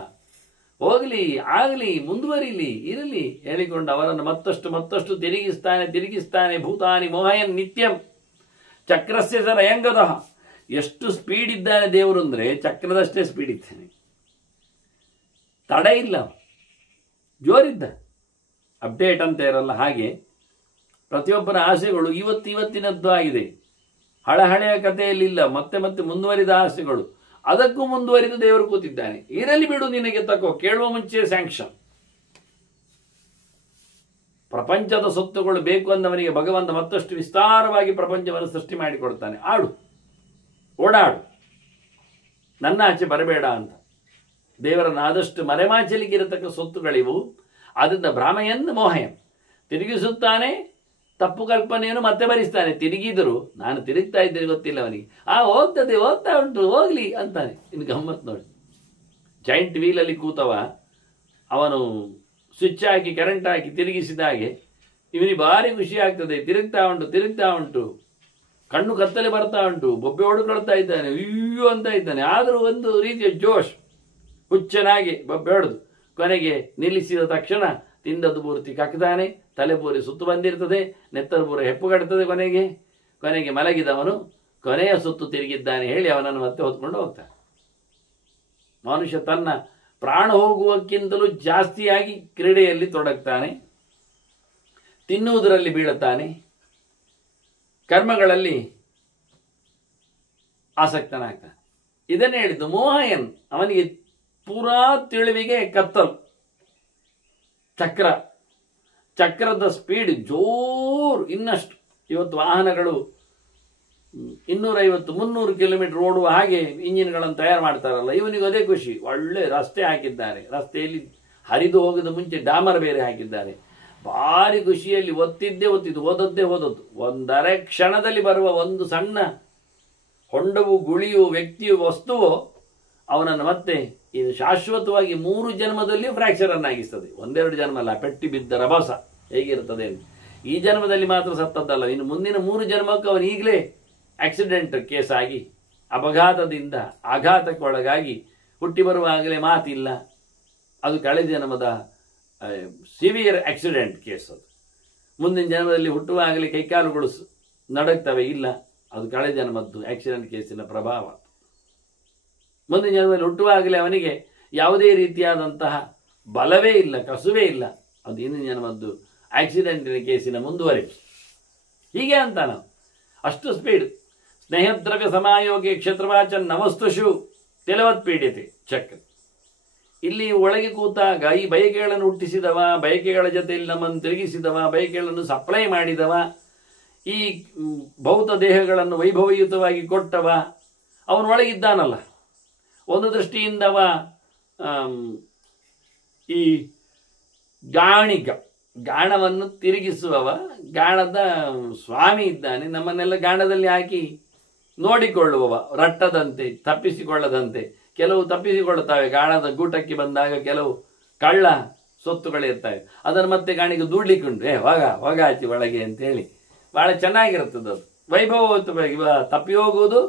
ಹೋಗಲಿ, ಆಗಲಿ, ಮುಂದುವರಿಲಿ, ಇರಲಿ ಹೇಳಿಕೊಂಡು ಅವರನ್ನು ಮತ್ತಷ್ಟು ತಿರುಗಿಸ್ತಾನೆ. ಭೂತಾನಿ ಮೋಹಯನ್ ನಿತ್ಯಂ ಚಕ್ರಸ್ಯ ರಯಂಗದ. ಎಷ್ಟು ಸ್ಪೀಡ್ ಇದ್ದಾನೆ ದೇವರು ಅಂದರೆ ಚಕ್ರದಷ್ಟೇ ಸ್ಪೀಡ್ ಇದ್ದಾನೆ, ತಡ ಇಲ್ಲ, ಜೋರಿದ್ದ. ಅಪ್ಡೇಟ್ ಅಂತ ಇರಲ್ಲ ಹಾಗೆ ಪ್ರತಿಯೊಬ್ಬರ ಆಸೆಗಳು ಇವತ್ತಿನದ್ದು ಆಗಿದೆ. ಹಳೆಯ ಕಥೆಯಲ್ಲಿಲ್ಲ, ಮತ್ತೆ ಮುಂದುವರಿದ ಆಸೆಗಳು. ಅದಕ್ಕೂ ಮುಂದುವರಿದು ದೇವರು ಕೂತಿದ್ದಾನೆ. ಇರಲಿ ಬಿಡು, ನಿನಗೆ ತಕೋ, ಕೇಳುವ ಮುಂಚೆ ಸ್ಯಾಂಕ್ಷನ್. ಪ್ರಪಂಚದ ಸೊತ್ತುಗಳು ಬೇಕು ಅಂದವನಿಗೆ ಭಗವಂತ ಮತ್ತಷ್ಟು ವಿಸ್ತಾರವಾಗಿ ಪ್ರಪಂಚವನ್ನು ಸೃಷ್ಟಿ ಮಾಡಿಕೊಡ್ತಾನೆ. ಆಡು, ಓಡಾಡು, ನನ್ನ ಆಚೆ ಬರಬೇಡ ಅಂತ. ದೇವರನ್ನು ಆದಷ್ಟು ಮರೆಮಾಚಲಿಗಿರತಕ್ಕ ಸೊತ್ತುಗಳಿವು. ಅದರಿಂದ ಭ್ರಾಮಯನ್ ಮೋಹಯನ್ ತಿರುಗಿಸುತ್ತಾನೆ, ತಪ್ಪು ಕಲ್ಪನೆಯನ್ನು ಮತ್ತೆ ಭರಿಸ್ತಾನೆ. ತಿರುಗಿದರು, ನಾನು ತಿರುಗ್ತಾ ಇದ್ದೇನೆ ಗೊತ್ತಿಲ್ಲ ಅವನಿಗೆ. ಹೋಗ್ತಾ ಉಂಟು, ಹೋಗ್ಲಿ ಅಂತಾನೆ. ಇನ್ನು ಗಮ್ಮತ್ ನೋಡಿ, ಜಾಯಿಂಟ್ ವೀಲಲ್ಲಿ ಕೂತವ ಅವನು ಸ್ವಿಚ್ ಹಾಕಿ ಕರೆಂಟ್ ಹಾಕಿ ತಿರುಗಿಸಿದಾಗೆ ಇವನಿಗೆ ಭಾರಿ ಖುಷಿ ಆಗ್ತದೆ. ತಿರುಗ್ತಾ ಉಂಟು, ಕಣ್ಣು ಕತ್ತಲೆ ಬರ್ತಾ ಉಂಟು, ಬೊಬ್ಬೆ ಹೊಡ್ಕೊಳ್ತಾ ಇದ್ದಾನೆ, ಅಯ್ಯೋ ಅಂತ ಇದ್ದಾನೆ. ಆದರೂ ಒಂದು ರೀತಿಯ ಜೋಶ್, ಹುಚ್ಚನಾಗಿ ಬೊಬ್ಬೆ ಹೊಡೆದು ಕೊನೆಗೆ ನಿಲ್ಲಿಸಿದ ತಕ್ಷಣ ತಿಂದದ್ದು ಪೂರ್ತಿ ಕಕ್ತಾನೆ. ತಲೆ ಪೂರಿ ಸುತ್ತು ಬಂದಿರ್ತದೆ, ನೆತ್ತದ ಪೂರ ಹೆಪ್ಪುಗಡ್ತದೆ. ಕೊನೆಗೆ ಮಲಗಿದವನು ಕೊನೆಯ ಸುತ್ತು ತಿರುಗಿದ್ದಾನೆ ಹೇಳಿ ಅವನನ್ನು ಮತ್ತೆ ಹೊತ್ಕೊಂಡು ಹೋಗ್ತಾನೆ. ಮನುಷ್ಯ ತನ್ನ ಪ್ರಾಣ ಹೋಗುವಕ್ಕಿಂತಲೂ ಜಾಸ್ತಿಯಾಗಿ ಕ್ರೀಡೆಯಲ್ಲಿ ತೊಡಗ್ತಾನೆ, ತಿನ್ನುವುದರಲ್ಲಿ ಬೀಳುತ್ತಾನೆ, ಕರ್ಮಗಳಲ್ಲಿ ಆಸಕ್ತನಾಗ್ತಾನೆ. ಇದನ್ನೇ ಹೇಳಿದ್ದು ಮೋಹಯನ್. ಅವನಿಗೆ ಪೂರಾ ತಿಳಿವಿಗೆ ಕತ್ತಲು. ಚಕ್ರದ ಸ್ಪೀಡ್ ಜೋರು ಇನ್ನಷ್ಟು. ಇವತ್ತು ವಾಹನಗಳು 250-300 ಕಿಲೋಮೀಟರ್ ಓಡುವ ಹಾಗೆ ಇಂಜಿನ್ಗಳನ್ನು ತಯಾರು ಮಾಡ್ತಾರಲ್ಲ, ಇವನಿಗೆ ಅದೇ ಖುಷಿ. ಒಳ್ಳೆ ರಸ್ತೆ ಹಾಕಿದ್ದಾರೆ, ರಸ್ತೆಯಲ್ಲಿ ಹರಿದು ಹೋಗದ ಮುಂಚೆ ಡಾಮರ್ ಬೇರೆ ಹಾಕಿದ್ದಾರೆ. ಭಾರಿ ಖುಷಿಯಲ್ಲಿ ಓದದ್ದೇ ಹೋದದ್ದು. ಒಂದரை ಕ್ಷಣದಲ್ಲಿ ಬರುವ ಒಂದು ಸಣ್ಣ ಹೊಂಡವು, ಗುಳಿಯು, ವ್ಯಕ್ತಿಯು, ವಸ್ತುವು ಅವನನ್ನು ಮತ್ತೆ ಇದು ಶಾಶ್ವತವಾಗಿ 3 ಜನ್ಮದಲ್ಲಿ ಫ್ರಾಕ್ಚರ್ ಆಗಿಸ್ತದೆ. 1-2 ಜನ್ಮ ಅಲ್ಲ, ಪೆಟ್ಟಿ ಬಿದ್ದ ರಭಸ ಹೇಗಿರ್ತದೆ ಅಂತ. ಈ ಜನ್ಮದಲ್ಲಿ ಮಾತ್ರ ಸತ್ತದ್ದಲ್ಲ, ಇನ್ನು ಮುಂದಿನ 3 ಜನ್ಮಕ್ಕೆ ಅವನು ಈಗಲೇ ಆಕ್ಸಿಡೆಂಟ್ ಕೇಸ್ ಆಗಿ ಅಪಘಾತದಿಂದ ಆಘಾತಕ್ಕೊಳಗಾಗಿ ಹುಟ್ಟಿ ಬರುವಾಗಲೇ ಮಾತಿಲ್ಲ. ಅದು ಕಳೆದ ಜನ್ಮದ ಸಿವಿಯರ್ ಆಕ್ಸಿಡೆಂಟ್ ಕೇಸ್. ಅದು ಮುಂದಿನ ಜನ್ಮದಲ್ಲಿ ಹುಟ್ಟುವಾಗಲೇ ಕೈಕಾಲುಗಳು ನಡಗ್ತವೆ, ಇಲ್ಲ, ಅದು ಕಳೆದ ಜನ್ಮದ್ದು ಆಕ್ಸಿಡೆಂಟ್ ಕೇಸಿನ ಪ್ರಭಾವ. ಮುಂದಿನ ಜನ್ಮದಲ್ಲಿ ಹುಟ್ಟುವಾಗಲೇ ಅವನಿಗೆ ಯಾವುದೇ ರೀತಿಯಾದಂತಹ ಬಲವೇ ಇಲ್ಲ, ಕಸುವೇ ಇಲ್ಲ, ಅದು ಹಿಂದಿನ ಜನ್ಮದ್ದು ಆಕ್ಸಿಡೆಂಟಿನ ಕೇಸಿನ ಮುಂದುವರಿಕೆ. ಹೀಗೆ ಅಂತ ನಾವು ಅಷ್ಟು ಸ್ಪೀಡ್. ಸ್ನೇಹದ್ರವ್ಯ ಸಮಾಯೋಗೆ ಕ್ಷೇತ್ರವಾಚನ್ ನವಸ್ತುಷು ತೆಲವತ್ ಪೀಡ್ಯತೆ ಚಕ್ರ. ಇಲ್ಲಿ ಒಳಗೆ ಕೂತಾಗ ಈ ಬಯಕೆಗಳನ್ನು ಹುಟ್ಟಿಸಿದವ, ಬಯಕೆಗಳ ಜೊತೆಯಲ್ಲಿ ನಮ್ಮನ್ನು ತಿರುಗಿಸಿದವ, ಬಯಕೆಗಳನ್ನು ಸಪ್ಲೈ ಮಾಡಿದವ, ಈ ಭೌತ ದೇಹಗಳನ್ನು ವೈಭವಯುತವಾಗಿ ಕೊಟ್ಟವ ಅವನೊಳಗಿದ್ದಾನಲ್ಲ. ಒಂದು ದೃಷ್ಟಿಯಿಂದವ ಈ ಗಾಣವನ್ನು ತಿರುಗಿಸುವವ, ಗಾಣದ ಸ್ವಾಮಿ ಇದ್ದಾನೆ. ನಮ್ಮನ್ನೆಲ್ಲ ಗಾಣದಲ್ಲಿ ಹಾಕಿ ನೋಡಿಕೊಳ್ಳುವವ, ರಟ್ಟದಂತೆ, ತಪ್ಪಿಸಿಕೊಳ್ಳದಂತೆ. ಕೆಲವು ತಪ್ಪಿಸಿಕೊಳ್ಳುತ್ತವೆ, ಗಾಣದ ಗೂಟಕ್ಕೆ ಬಂದಾಗ ಕೆಲವು ಕಳ್ಳ ಸೊತ್ತುಗಳಿರ್ತವೆ, ಅದನ್ನು ಮತ್ತೆ ಗಾಣಿಗೆ ದೂಡ್ಲಿಕ್ಕೆ ಉಂಟು, ಹೋಗ ಆಚೆ ಒಳಗೆ ಅಂತೇಳಿ. ಬಹಳ ಚೆನ್ನಾಗಿರುತ್ತದೆ ಅದು. ವೈಭವಯುತವಾಗಿ ತಪ್ಪಿ ಹೋಗುವುದು,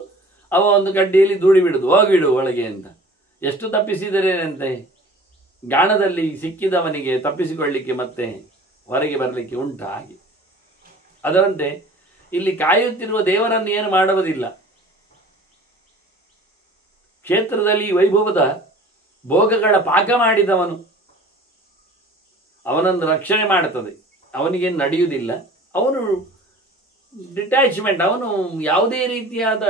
ಅವ ಒಂದು ಕಡ್ಡಿಯಲ್ಲಿ ದೂಡಿ ಬಿಡುದು, ಹೋಗಿಡು ಒಳಗೆ ಅಂತ. ಎಷ್ಟು ತಪ್ಪಿಸಿದರೇನಂತೆ, ಗಾಣದಲ್ಲಿ ಸಿಕ್ಕಿದವನಿಗೆ ತಪ್ಪಿಸಿಕೊಳ್ಳಲಿಕ್ಕೆ ಮತ್ತೆ ಹೊರಗೆ ಬರಲಿಕ್ಕೆ ಉಂಟು. ಹಾಗೆ ಅದರಂತೆ ಇಲ್ಲಿ ಕಾಯುತ್ತಿರುವ ದೇವರನ್ನು ಏನು ಮಾಡುವುದಿಲ್ಲ. ಕ್ಷೇತ್ರದಲ್ಲಿ ವೈಭವದ ಭೋಗಗಳ ಪಾಕ ಮಾಡಿದವನು ಅವನನ್ನು ರಕ್ಷಣೆ ಮಾಡುತ್ತದೆ. ಅವನಿಗೇನು ನಡೆಯುವುದಿಲ್ಲ, ಅವನು ಡಿಟ್ಯಾಚ್ಮೆಂಟ್, ಅವನು ಯಾವುದೇ ರೀತಿಯಾದ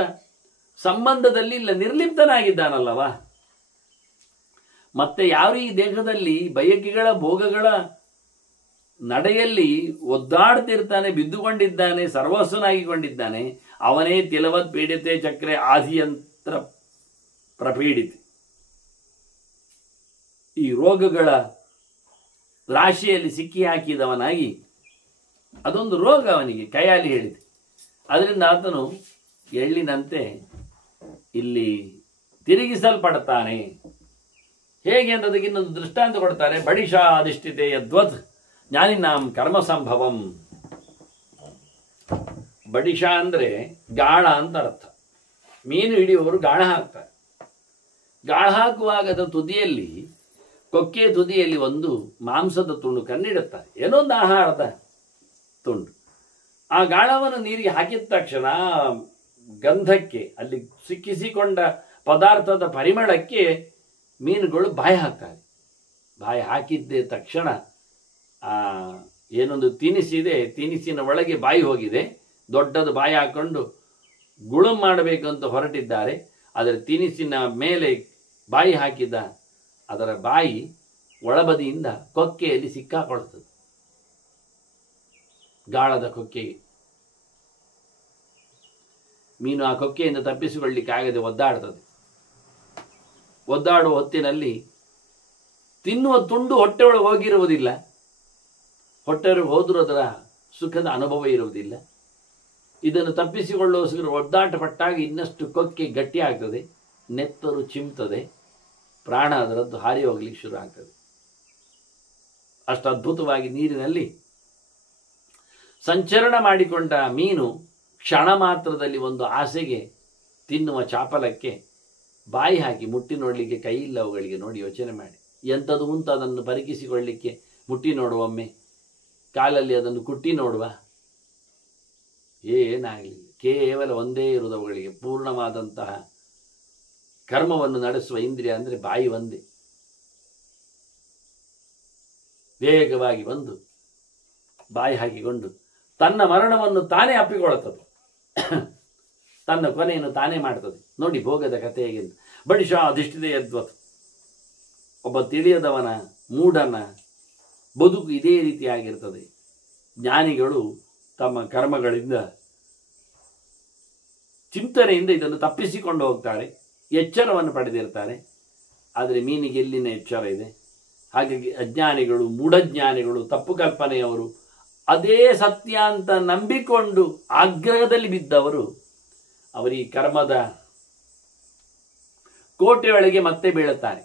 ಸಂಬಂಧದಲ್ಲಿ ಇಲ್ಲ, ನಿರ್ಲಿಪ್ತನಾಗಿದ್ದಾನಲ್ಲವ. ಮತ್ತೆ ಯಾರು ಈ ದೇಹದಲ್ಲಿ ಬಯಕೆಗಳ ಭೋಗಗಳ ನಡೆಯಲ್ಲಿ ಒದ್ದಾಡ್ತಿರ್ತಾನೆ, ಬಿದ್ದುಕೊಂಡಿದ್ದಾನೆ, ಸರ್ವಸ್ವನಾಗಿಕೊಂಡಿದ್ದಾನೆ, ಅವನೇ ತಿಲವತ್ ಪೀಡಿತೆ ಚಕ್ರೆ ಆದಿಯಂತ್ರ ಪ್ರಪೀಡಿತೆ. ಈ ರೋಗಗಳ ರಾಶಿಯಲ್ಲಿ ಸಿಕ್ಕಿ ಹಾಕಿದವನಾಗಿ, ಅದೊಂದು ರೋಗ ಅವನಿಗೆ ಕೈಯಾಲಿ ಹೇಳಿದೆ. ಅದರಿಂದ ಆತನು ಎಳ್ಳಿನಂತೆ ಇಲ್ಲಿ ತಿರುಗಿಸಲ್ಪಡ್ತಾನೆ. ಹೇಗೆ ಅಂತ ಅದಕ್ಕೆ ಇನ್ನೊಂದು ದೃಷ್ಟಾಂತ ಕೊಡ್ತಾರೆ. ಬಡಿಶಾ ಅಧಿಷ್ಠಿತೆ ಯದ್ವತ್ ಜ್ಞಾನಿನಾಂ ಕರ್ಮ ಸಂಭವಂ. ಬಡಿಶ ಅಂದರೆ ಗಾಳ ಅಂತ ಅರ್ಥ. ಮೀನು ಹಿಡಿಯುವವರು ಗಾಳ ಹಾಕ್ತಾರೆ. ಗಾಳ ಹಾಕುವಾಗ ಅದರ ತುದಿಯಲ್ಲಿ, ಕೊಕ್ಕೆ ತುದಿಯಲ್ಲಿ ಒಂದು ಮಾಂಸದ ತುಂಡು ಕಣ್ಣಿಡುತ್ತಾರೆ, ಏನೋ ಒಂದು ಆಹಾರದ ತುಂಡು. ಆ ಗಾಳವನ್ನು ನೀರಿಗೆ ಹಾಕಿದ ತಕ್ಷಣ ಗಂಧಕ್ಕೆ, ಅಲ್ಲಿ ಸಿಕ್ಕಿಸಿಕೊಂಡ ಪದಾರ್ಥದ ಪರಿಮಳಕ್ಕೆ ಮೀನುಗಳು ಬಾಯಿ ಹಾಕ್ತಾರೆ. ಬಾಯಿ ಹಾಕಿದ್ದ ತಕ್ಷಣ ಏನೊಂದು ತಿನಿಸಿದೆ, ತಿನಿಸಿನ ಒಳಗೆ ಬಾಯಿ ಹೋಗಿದೆ, ದೊಡ್ಡದು ಬಾಯಿ ಹಾಕೊಂಡು ಗುಳುಂ ಮಾಡಬೇಕಂತ ಹೊರಟಿದ್ದಾರೆ. ಅದರ ತಿನಿಸಿನ ಮೇಲೆ ಬಾಯಿ ಹಾಕಿದ ಅದರ ಬಾಯಿ ಒಳಬದಿಯಿಂದ ಕೊಕ್ಕೆಯಲ್ಲಿ ಸಿಕ್ಕಾಕೊಳ್ತದೆ, ಗಾಳದ ಕೊಕ್ಕೆಗೆ. ಮೀನು ಆ ಕೊಕ್ಕೆಯಿಂದ ತಪ್ಪಿಸಿಕೊಳ್ಳಿಕ್ಕಾಗದೆ ಒದ್ದಾಡ್ತದೆ. ಒದ್ದಾಡುವ ಹೊತ್ತಿನಲ್ಲಿ ತಿನ್ನುವ ತುಂಡು ಹೊಟ್ಟೆಯೊಳಗೆ ಹೋಗಿರುವುದಿಲ್ಲ, ಹೊಟ್ಟೆಯೊಳಗೆ ಹೋದರೂ ಅದರ ಸುಖದ ಅನುಭವ ಇರುವುದಿಲ್ಲ. ಇದನ್ನು ತಪ್ಪಿಸಿಕೊಳ್ಳುವ ಒದ್ದಾಟ ಪಟ್ಟಾಗ ಇನ್ನಷ್ಟು ಕೊಕ್ಕೆ ಗಟ್ಟಿ ಆಗ್ತದೆ, ನೆತ್ತರು ಚಿಮ್ತದೆ, ಪ್ರಾಣ ಅದರದ್ದು ಹಾರಿ ಹೋಗ್ಲಿಕ್ಕೆ ಶುರು ಆಗ್ತದೆ. ಅಷ್ಟು ಅದ್ಭುತವಾಗಿ ನೀರಿನಲ್ಲಿ ಸಂಚರಣ ಮಾಡಿಕೊಂಡ ಮೀನು ಕ್ಷಣ ಮಾತ್ರದಲ್ಲಿ ಒಂದು ಆಸೆಗೆ, ತಿನ್ನುವ ಚಾಪಲಕ್ಕೆ ಬಾಯಿ ಹಾಕಿ ಮುಟ್ಟಿ ನೋಡಲಿಕ್ಕೆ ಕೈ ಇಲ್ಲ ಅವುಗಳಿಗೆ. ನೋಡಿ, ಯೋಚನೆ ಮಾಡಿ, ಎಂಥದ್ದು ಅಂತ ಅದನ್ನು ಪರೀಕ್ಷಿಸಿಕೊಳ್ಳಲಿಕ್ಕೆ ಮುಟ್ಟಿ ನೋಡುವೊಮ್ಮೆ, ಕಾಲಲ್ಲಿ ಅದನ್ನು ಕುಟ್ಟಿ ನೋಡುವ, ಏನಾಗಲಿಲ್ಲ. ಕೇವಲ ಒಂದೇ ಇರುವುದು ಅವುಗಳಿಗೆ, ಪೂರ್ಣವಾದಂತಹ ಕರ್ಮವನ್ನು ನಡೆಸುವ ಇಂದ್ರಿಯ ಅಂದರೆ ಬಾಯಿ ಒಂದೇ. ವೇಗವಾಗಿ ಬಂದು ಬಾಯಿ ಹಾಕಿಕೊಂಡು ತನ್ನ ಮರಣವನ್ನು ತಾನೇ ಅಪ್ಪಿಕೊಳ್ಳುತ್ತದೆ, ತನ್ನ ಕೊನೆಯನ್ನು ತಾನೇ ಮಾಡ್ತದೆ. ನೋಡಿ ಭೋಗದ ಕಥೆ ಹೇಗೆ. ಬಡಿಶ ಅಧಿಷ್ಠಿತ ಯದ್ವತ್. ಒಬ್ಬ ತಿಳಿಯದವನ, ಮೂಢನ ಬದುಕು ಇದೇ ರೀತಿಯಾಗಿರ್ತದೆ. ಜ್ಞಾನಿಗಳು ತಮ್ಮ ಕರ್ಮಗಳಿಂದ, ಚಿಂತನೆಯಿಂದ ಇದನ್ನು ತಪ್ಪಿಸಿಕೊಂಡು ಹೋಗ್ತಾರೆ, ಎಚ್ಚರವನ್ನು ಪಡೆದಿರ್ತಾರೆ. ಆದರೆ ಮೀನಿಗೆ ಎಲ್ಲಿನ ಎಚ್ಚರ ಇದೆ? ಹಾಗಾಗಿ ಅಜ್ಞಾನಿಗಳು, ಮೂಢಜ್ಞಾನಿಗಳು, ತಪ್ಪು ಕಲ್ಪನೆಯವರು, ಅದೇ ಸತ್ಯ ಅಂತ ನಂಬಿಕೊಂಡು ಆಗ್ರಹದಲ್ಲಿ ಬಿದ್ದವರು, ಅವರು ಈ ಕರ್ಮದ ಕೋಟೆಯೊಳಗೆ ಮತ್ತೆ ಬೀಳುತ್ತಾರೆ.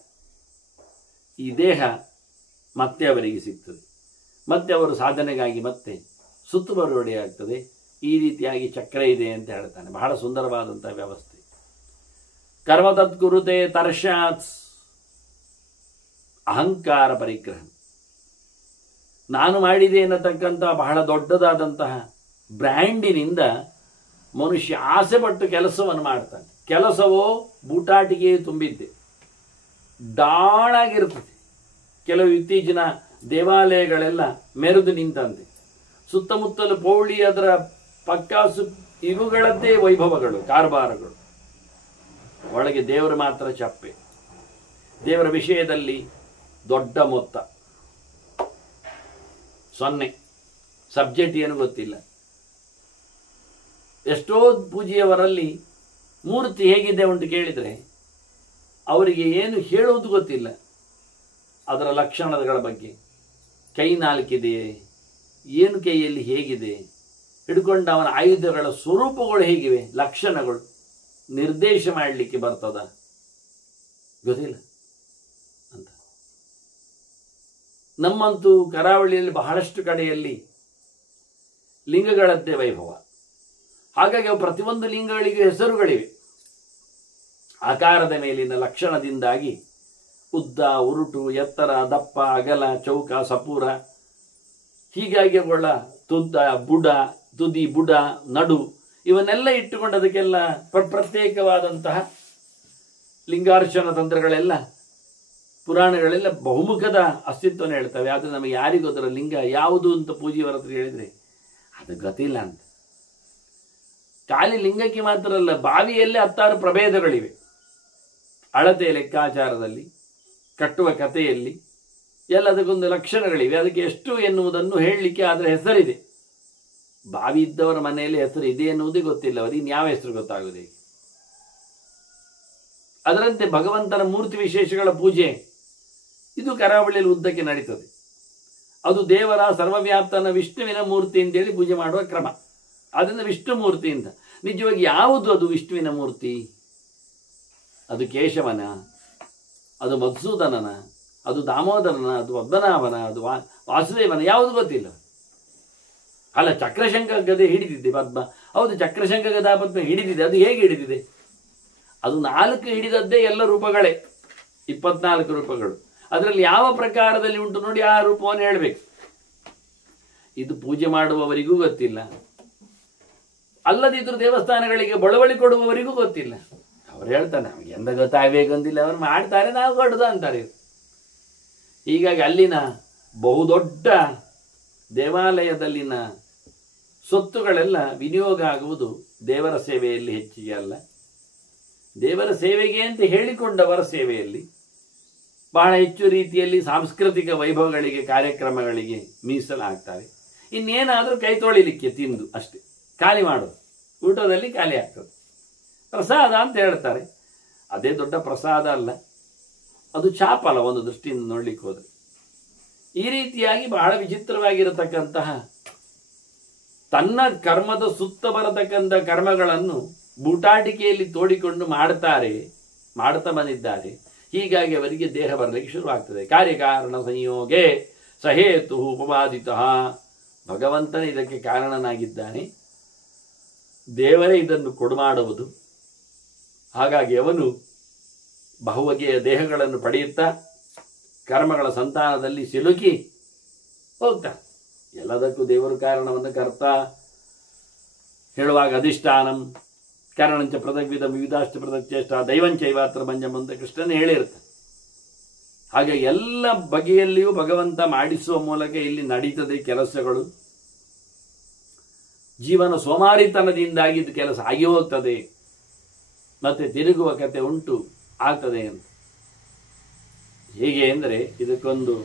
ಈ ದೇಹ ಮತ್ತೆ ಅವರಿಗೆ ಸಿಗ್ತದೆ, ಮತ್ತೆ ಅವರು ಸಾಧನೆಗಾಗಿ ಮತ್ತೆ ಸುತ್ತುವರಿಯಾಗ್ತದೆ. ಈ ರೀತಿಯಾಗಿ ಚಕ್ರ ಇದೆ ಅಂತ ಹೇಳ್ತಾನೆ. ಬಹಳ ಸುಂದರವಾದಂತಹ ವ್ಯವಸ್ಥೆ. ಕರ್ಮ ತತ್ಕುರುತೆ ತರ್ಷಾತ್ ಅಹಂಕಾರ ಪರಿಗ್ರಹ. ನಾನು ಮಾಡಿದೆ ಎನ್ನತಕ್ಕಂತಹ ಬಹಳ ದೊಡ್ಡದಾದಂತಹ ಬ್ರ್ಯಾಂಡಿನಿಂದ ಮನುಷ್ಯ ಆಸೆ ಪಟ್ಟು ಕೆಲಸವನ್ನು ಮಾಡ್ತಾನೆ. ಕೆಲಸವೋ ಬೂಟಾಟಿಗೆ ತುಂಬಿದ್ದೆ, ಡಾಳಾಗಿರ್ತದೆ. ಕೆಲವು ಇತ್ತೀಚಿನ ದೇವಾಲಯಗಳೆಲ್ಲ ಮೆರೆದು ನಿಂತಂತೆ, ಸುತ್ತಮುತ್ತಲು ಪೌಳಿ, ಅದರ ಪಕ್ಕಾಸು, ಇವುಗಳದ್ದೇ ವೈಭವಗಳು, ಕಾರ್ಬಾರಗಳು. ಒಳಗೆ ದೇವರು ಮಾತ್ರ ಚಪ್ಪೆ. ದೇವರ ವಿಷಯದಲ್ಲಿ ದೊಡ್ಡ ಮೊತ್ತ 0. ಸಬ್ಜೆಕ್ಟ್ ಏನು ಗೊತ್ತಿಲ್ಲ. ಎಷ್ಟೋ ಪೂಜೆಯವರಲ್ಲಿ ಮೂರ್ತಿ ಹೇಗಿದೆ ಉಂಟು ಕೇಳಿದರೆ ಅವರಿಗೆ ಏನು ಹೇಳುವುದು ಗೊತ್ತಿಲ್ಲ. ಅದರ ಲಕ್ಷಣಗಳ ಬಗ್ಗೆ, ಕೈ ನಾಲ್ಕಿದೆಯೇ, ಏನು ಕೈಯಲ್ಲಿ ಹೇಗಿದೆ, ಹಿಡ್ಕೊಂಡ ಅವನ ಆಯುಧಗಳ ಸ್ವರೂಪಗಳು ಹೇಗಿವೆ, ಲಕ್ಷಣಗಳು ನಿರ್ದೇಶ ಮಾಡಲಿಕ್ಕೆ ಬರ್ತದ ಗೊತ್ತಿಲ್ಲ ಅಂತ. ನಮ್ಮಂತೂ ಕರಾವಳಿಯಲ್ಲಿ ಬಹಳಷ್ಟು ಕಡೆಯಲ್ಲಿ ಲಿಂಗಗಳದ್ದೇ ವೈಭವ. ಹಾಗಾಗಿ ಅವು ಪ್ರತಿಯೊಂದು ಲಿಂಗಗಳಿಗೆ ಹೆಸರುಗಳಿವೆ. ಆಕಾರದ ಮೇಲಿನ ಲಕ್ಷಣದಿಂದಾಗಿ ಉದ್ದ, ಉರುಟು, ಎತ್ತರ, ದಪ್ಪ, ಅಗಲ, ಚೌಕ, ಸಪೂರ, ಹೀಗಾಗಿ ಅವುಗಳ ತುದಿ, ಬುಡ, ನಡು ಇವನ್ನೆಲ್ಲ ಇಟ್ಟುಕೊಂಡು ಅದಕ್ಕೆಲ್ಲ ಪ್ರತ್ಯೇಕವಾದಂತಹ ಲಿಂಗಾರ್ಚನ ತಂತ್ರಗಳೆಲ್ಲ, ಪುರಾಣಗಳೆಲ್ಲ ಬಹುಮುಖದ ಅಸ್ತಿತ್ವನ ಹೇಳ್ತವೆ. ಆದರೆ ನಮಗೆ ಯಾರಿಗೂ ಅದರ ಲಿಂಗ ಯಾವುದು ಅಂತ ಪೂಜೆಯವರ ಹತ್ರ ಹೇಳಿದರೆ ಅದು ಗೊತ್ತಿಲ್ಲ ಅಂತ. ಖಾಲಿ ಲಿಂಗಕ್ಕೆ ಮಾತ್ರ ಅಲ್ಲ, ಬಾವಿಯಲ್ಲೇ 10 ಪ್ರಭೇದಗಳಿವೆ. ಅಳತೆ ಲೆಕ್ಕಾಚಾರದಲ್ಲಿ, ಕಟ್ಟುವ ಕಥೆಯಲ್ಲಿ ಎಲ್ಲದಕ್ಕೊಂದು ಲಕ್ಷಣಗಳಿವೆ. ಅದಕ್ಕೆ ಎಷ್ಟು ಎನ್ನುವುದನ್ನು ಹೇಳಲಿಕ್ಕೆ ಅದರ ಹೆಸರಿದೆ. ಬಾವಿ ಇದ್ದವರ ಮನೆಯಲ್ಲಿ ಹೆಸರು ಇದೆ ಎನ್ನುವುದೇ ಗೊತ್ತಿಲ್ಲ, ಅವರಿಗೆ ಇನ್ಯಾವ ಹೆಸರು ಗೊತ್ತಾಗುವುದೇ. ಅದರಂತೆ ಭಗವಂತನ ಮೂರ್ತಿ ವಿಶೇಷಗಳ ಪೂಜೆ ಇದು ಕರಾವಳಿಯಲ್ಲಿ ಉದ್ದಕ್ಕೆ ನಡೀತದೆ. ಅದು ದೇವರ ಸರ್ವವ್ಯಾಪ್ತನ ವಿಷ್ಣುವಿನ ಮೂರ್ತಿ ಅಂತೇಳಿ ಪೂಜೆ ಮಾಡುವ ಕ್ರಮ. ಅದರಿಂದ ವಿಷ್ಣು ಮೂರ್ತಿ ಅಂತ. ನಿಜವಾಗಿ ಯಾವುದು ಅದು ವಿಷ್ಣುವಿನ ಮೂರ್ತಿ? ಅದು ಕೇಶವನ, ಅದು ಮಧುಸೂದನನ, ಅದು ದಾಮೋದರನ, ಅದು ಪದ್ಮನಾಭನ, ಅದು ವಾಸುದೇವನ, ಯಾವುದು ಗೊತ್ತಿಲ್ಲ. ಅಲ್ಲ, ಚಕ್ರಶಂಕ ಗದೆ ಹಿಡಿದಿದೆ ಪದ್ಮ. ಹೌದು, ಚಕ್ರಶಂಕ ಗದಾ ಪದ್ಮ ಹಿಡಿದಿದೆ. ಅದು ಹೇಗೆ ಹಿಡಿದಿದೆ? ಅದು 4 ಹಿಡಿದದ್ದೇ ಎಲ್ಲ ರೂಪಗಳೇ, 24 ರೂಪಗಳು. ಅದರಲ್ಲಿ ಯಾವ ಪ್ರಕಾರದಲ್ಲಿ ಉಂಟು ನೋಡಿ, ಆ ರೂಪವನ್ನು ಹೇಳಬೇಕು. ಇದು ಪೂಜೆ ಮಾಡುವವರಿಗೂ ಗೊತ್ತಿಲ್ಲ, ಅಲ್ಲದಿದ್ರು ದೇವಸ್ಥಾನಗಳಿಗೆ ಬಳವಳಿ ಕೊಡುವವರಿಗೂ ಗೊತ್ತಿಲ್ಲ. ಅವ್ರು ಹೇಳ್ತಾರೆ ನಮಗೆ ಎಂದ ಗೊತ್ತಾಗಬೇಕಂತಿಲ್ಲ, ಅವ್ರು ಮಾಡ್ತಾರೆ, ನಾವು ಕೊಡುದು ಅಂತಾರೆ. ಹೀಗಾಗಿ ಅಲ್ಲಿನ ಬಹುದೊಡ್ಡ ದೇವಾಲಯದಲ್ಲಿನ ಸೊತ್ತುಗಳೆಲ್ಲ ವಿನಿಯೋಗ ಆಗುವುದು ದೇವರ ಸೇವೆಯಲ್ಲಿ ಹೆಚ್ಚಿಗೆ ಅಲ್ಲ, ದೇವರ ಸೇವೆಗೆ ಅಂತ ಹೇಳಿಕೊಂಡವರ ಸೇವೆಯಲ್ಲಿ ಬಹಳ ಹೆಚ್ಚು ರೀತಿಯಲ್ಲಿ ಸಾಂಸ್ಕೃತಿಕ ವೈಭವಗಳಿಗೆ, ಕಾರ್ಯಕ್ರಮಗಳಿಗೆ ಮೀಸಲಾಗ್ತಾರೆ. ಇನ್ನೇನಾದರೂ ಕೈ ತೊಳಿಲಿಕ್ಕೆ ತಿಂದು ಅಷ್ಟೇ, ಖಾಲಿ ಮಾಡೋದು, ಊಟದಲ್ಲಿ ಖಾಲಿ ಆಗ್ತದೆ. ಪ್ರಸಾದ ಅಂತ ಹೇಳ್ತಾರೆ, ಅದೇ ದೊಡ್ಡ ಪ್ರಸಾದ ಅಲ್ಲ, ಅದು ಚಾಪಲ ಒಂದು ದೃಷ್ಟಿಯಿಂದ ನೋಡ್ಲಿಕ್ಕೆ ಹೋದರೆ. ಈ ರೀತಿಯಾಗಿ ಬಹಳ ವಿಚಿತ್ರವಾಗಿರತಕ್ಕಂತಹ ತನ್ನ ಕರ್ಮದ ಸುತ್ತ ಬರತಕ್ಕಂಥ ಕರ್ಮಗಳನ್ನು ಬೂಟಾಟಿಕೆಯಲ್ಲಿ ತೋಡಿಕೊಂಡು ಮಾಡ್ತಾ ಬಂದಿದ್ದಾರೆ. ಹೀಗಾಗಿ ಅವರಿಗೆ ದೇಹ ಬರಲಿಕ್ಕೆ ಶುರುವಾಗ್ತದೆ. ಕಾರ್ಯಕಾರಣ ಸಂಯೋಗೆ ಸಹೇತು ಉಪವಾದಿತ. ಭಗವಂತನೇ ಇದಕ್ಕೆ ಕಾರಣನಾಗಿದ್ದಾನೆ, ದೇವರೇ ಇದನ್ನು ಕೊಡುಮಾಡುವುದು. ಹಾಗಾಗಿ ಅವನು ಬಹುಬಗೆಯ ದೇಹಗಳನ್ನು ಪಡೆಯುತ್ತಾ ಕರ್ಮಗಳ ಸಂತಾನದಲ್ಲಿ ಸಿಲುಕಿ ಹೋಗ್ತಾನೆ. ಎಲ್ಲದಕ್ಕೂ ದೇವರು ಕಾರಣವನ್ನು ಕರ್ತ ಹೇಳುವಾಗ ಅಧಿಷ್ಠಾನಂ ಕಾರಣಂಚ ಪೃಥಗ್ವಿಧ ವಿವಿಧಾಶ್ಚ ಪೃಥಕ್ಚೇಷ್ಟ ದೈವಂಚೈವಾತ್ರ ಮಂಜಂ ಅಂತ ಕೃಷ್ಣನೇ ಹೇಳಿರ್ತಾನೆ. ಹಾಗೆ ಎಲ್ಲ ಬಗೆಯಲ್ಲಿಯೂ ಭಗವಂತ ಮಾಡಿಸುವ ಮೂಲಕ ಇಲ್ಲಿ ನಡೀತದೆ ಕೆಲಸಗಳು. ಜೀವನ ಸೋಮಾರಿತನದಿಂದಾಗಿ ಇದು ಕೆಲಸ ಆಗಿ ಹೋಗ್ತದೆ, ಮತ್ತೆ ತಿರುಗುವ ಕತೆ ಉಂಟು ಆಗ್ತದೆ ಅಂತ. ಹೇಗೆ ಅಂದರೆ ಇದಕ್ಕೊಂದು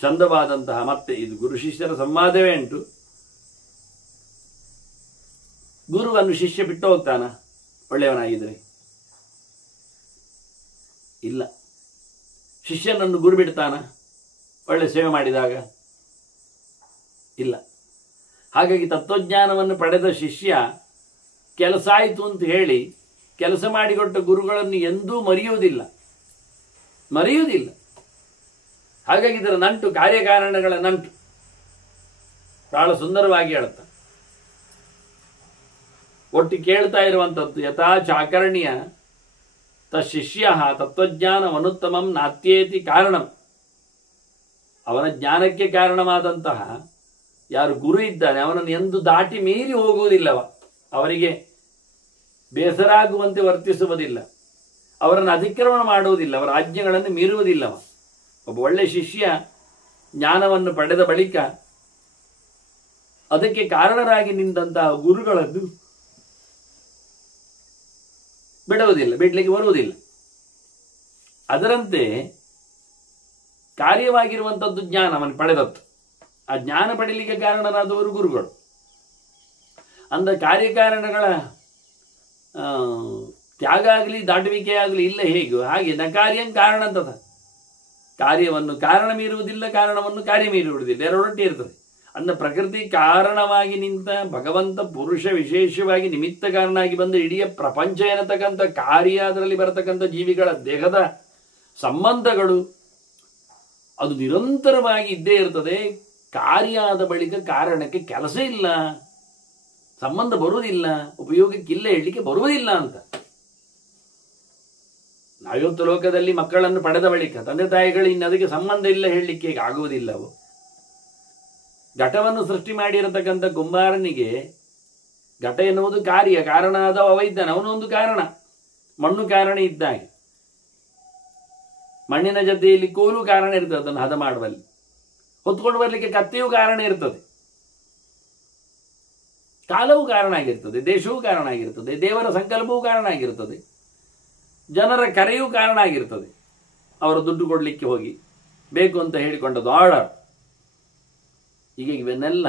ಚಂದವಾದಂತಹ, ಮತ್ತೆ ಇದು ಗುರು ಶಿಷ್ಯರ ಸಂವಾದವೇ ಉಂಟು. ಗುರುವನ್ನು ಶಿಷ್ಯ ಬಿಟ್ಟು ಹೋಗ್ತಾನ ಒಳ್ಳೆಯವನಾಗಿದ್ರೆ? ಇಲ್ಲ. ಶಿಷ್ಯನನ್ನು ಗುರು ಬಿಡ್ತಾನ ಒಳ್ಳೆ ಸೇವೆ ಮಾಡಿದಾಗ? ಇಲ್ಲ. ಹಾಗಾಗಿ ತತ್ವಜ್ಞಾನವನ್ನು ಪಡೆದ ಶಿಷ್ಯ ಕೆಲಸ ಆಯಿತು ಅಂತ ಹೇಳಿ ಕೆಲಸ ಮಾಡಿಕೊಟ್ಟ ಗುರುಗಳನ್ನು ಎಂದೂ ಮರೆಯುವುದಿಲ್ಲ. ಹಾಗಾಗಿ ಇದರ ನಂಟು, ಕಾರ್ಯಕಾರಣಗಳ ನಂಟು ಬಹಳ ಸುಂದರವಾಗಿ ಹೇಳುತ್ತ. ಒಟ್ಟು ಕೇಳ್ತಾ ಇರುವಂಥದ್ದು, ಯಥಾ ಚಾಕರ್ಣ್ಯ ತಶಿಷ್ಯ ತತ್ವಜ್ಞಾನವನುತ್ತಮಂ ನಾತ್ಯೇತಿ ಕಾರಣಂ. ಅವನ ಜ್ಞಾನಕ್ಕೆ ಕಾರಣವಾದಂತಹ ಯಾರು ಗುರು ಇದ್ದಾನೆ ಅವನನ್ನು ಎಂದು ದಾಟಿ ಮೀರಿ ಹೋಗುವುದಿಲ್ಲವ. ಅವರಿಗೆ ಬೇಸರ ಆಗುವಂತೆ ವರ್ತಿಸುವುದಿಲ್ಲ, ಅವರನ್ನು ಅತಿಕ್ರಮಣ ಮಾಡುವುದಿಲ್ಲ, ಅವರ ಆಜ್ಞೆಗಳನ್ನು ಮೀರುವುದಿಲ್ಲವ. ಒಬ್ಬ ಒಳ್ಳೆ ಶಿಷ್ಯ ಜ್ಞಾನವನ್ನು ಪಡೆದ ಬಳಿಕ ಅದಕ್ಕೆ ಕಾರಣರಾಗಿ ನಿಂತಹ ಗುರುಗಳನ್ನು ಬಿಡಲಿಕ್ಕೆ ಬರುವುದಿಲ್ಲ. ಅದರಂತೆ ಕಾರ್ಯವಾಗಿರುವಂಥದ್ದು ಜ್ಞಾನವನ್ನು ಪಡೆದದ್ದು. ಆ ಜ್ಞಾನ ಪಡೀಲಿಕ್ಕೆ ಕಾರಣರಾದವರು ಗುರುಗಳು. ಅಂದ ಕಾರ್ಯಕಾರಣಗಳ ತ್ಯಾಗ ಆಗಲಿ ದಾಟುವಿಕೆ ಆಗಲಿ ಇಲ್ಲ. ಹೇಗೂ ಹಾಗೆ ನ ಕಾರ್ಯಂ ಕಾರಣ ಅಂತದ. ಕಾರ್ಯವನ್ನು ಕಾರಣ ಮೀರುವುದಿಲ್ಲ, ಕಾರಣವನ್ನು ಕಾರ್ಯ ಮೀರುವುದಿಲ್ಲ, ಎರಡೊಟ್ಟೆ ಇರ್ತದೆ. ಅಂದ ಪ್ರಕೃತಿ ಕಾರಣವಾಗಿ ನಿಂತ ಭಗವಂತ ಪುರುಷ ವಿಶೇಷವಾಗಿ ನಿಮಿತ್ತ ಕಾರಣನಾಗಿ ಬಂದ ಇಡೀ ಪ್ರಪಂಚ ಎನ್ನತಕ್ಕಂಥ ಕಾರ್ಯ, ಅದರಲ್ಲಿ ಬರತಕ್ಕಂಥ ಜೀವಿಗಳ ದೇಹದ ಸಂಬಂಧಗಳು ಅದು ನಿರಂತರವಾಗಿ ಇದ್ದೇ ಇರ್ತದೆ. ಕಾರ್ಯ ಆದ ಬಳಿಕ ಕಾರಣಕ್ಕೆ ಕೆಲಸ ಇಲ್ಲ, ಸಂಬಂಧ ಬರುವುದಿಲ್ಲ, ಉಪಯೋಗಕ್ಕಿಲ್ಲ, ಹೇಳಲಿಕ್ಕೆ ಬರುವುದಿಲ್ಲ ಅಂತ. ನಾವಿವತ್ತು ಲೋಕದಲ್ಲಿ ಮಕ್ಕಳನ್ನು ಪಡೆದ ಬಳಿಕ ತಂದೆ ತಾಯಿಗಳು ಇನ್ನು ಅದಕ್ಕೆ ಸಂಬಂಧ ಇಲ್ಲ ಹೇಳಲಿಕ್ಕೆ ಆಗುವುದಿಲ್ಲವು. ಘಟವನ್ನು ಸೃಷ್ಟಿ ಮಾಡಿರತಕ್ಕಂಥ ಕುಂಬಾರನಿಗೆ ಘಟ ಎನ್ನುವುದು ಕಾರ್ಯ, ಕಾರಣ ಆದವ ಅವ ಇದ್ದಾನೆ, ಅವನೊಂದು ಕಾರಣ. ಮಣ್ಣು ಕಾರಣ ಇದ್ದಾಗೆ, ಮಣ್ಣಿನ ಜೊತೆಯಲ್ಲಿ ಕೋಲು ಕಾರಣ ಇರ್ತದೆ ಅದನ್ನು ಹದ ಮಾಡುವಲ್ಲಿ. ಹೊತ್ಕೊಂಡು ಬರಲಿಕ್ಕೆ ಕತ್ತೆಯೂ ಕಾರಣ ಇರ್ತದೆ, ಕಾಲವೂ ಕಾರಣ ಆಗಿರ್ತದೆ, ದೇಶವೂ ಕಾರಣ ಆಗಿರ್ತದೆ, ದೇವರ ಸಂಕಲ್ಪವೂ ಕಾರಣ ಆಗಿರ್ತದೆ, ಜನರ ಕರೆಯೂ ಕಾರಣ ಆಗಿರ್ತದೆ. ಅವರು ದುಡ್ಡು ಕೊಡಲಿಕ್ಕೆ ಹೋಗಿ ಬೇಕು ಅಂತ ಹೇಳಿಕೊಂಡದ್ದು ಆರ್ಡರ್. ಈಗ ಇವನ್ನೆಲ್ಲ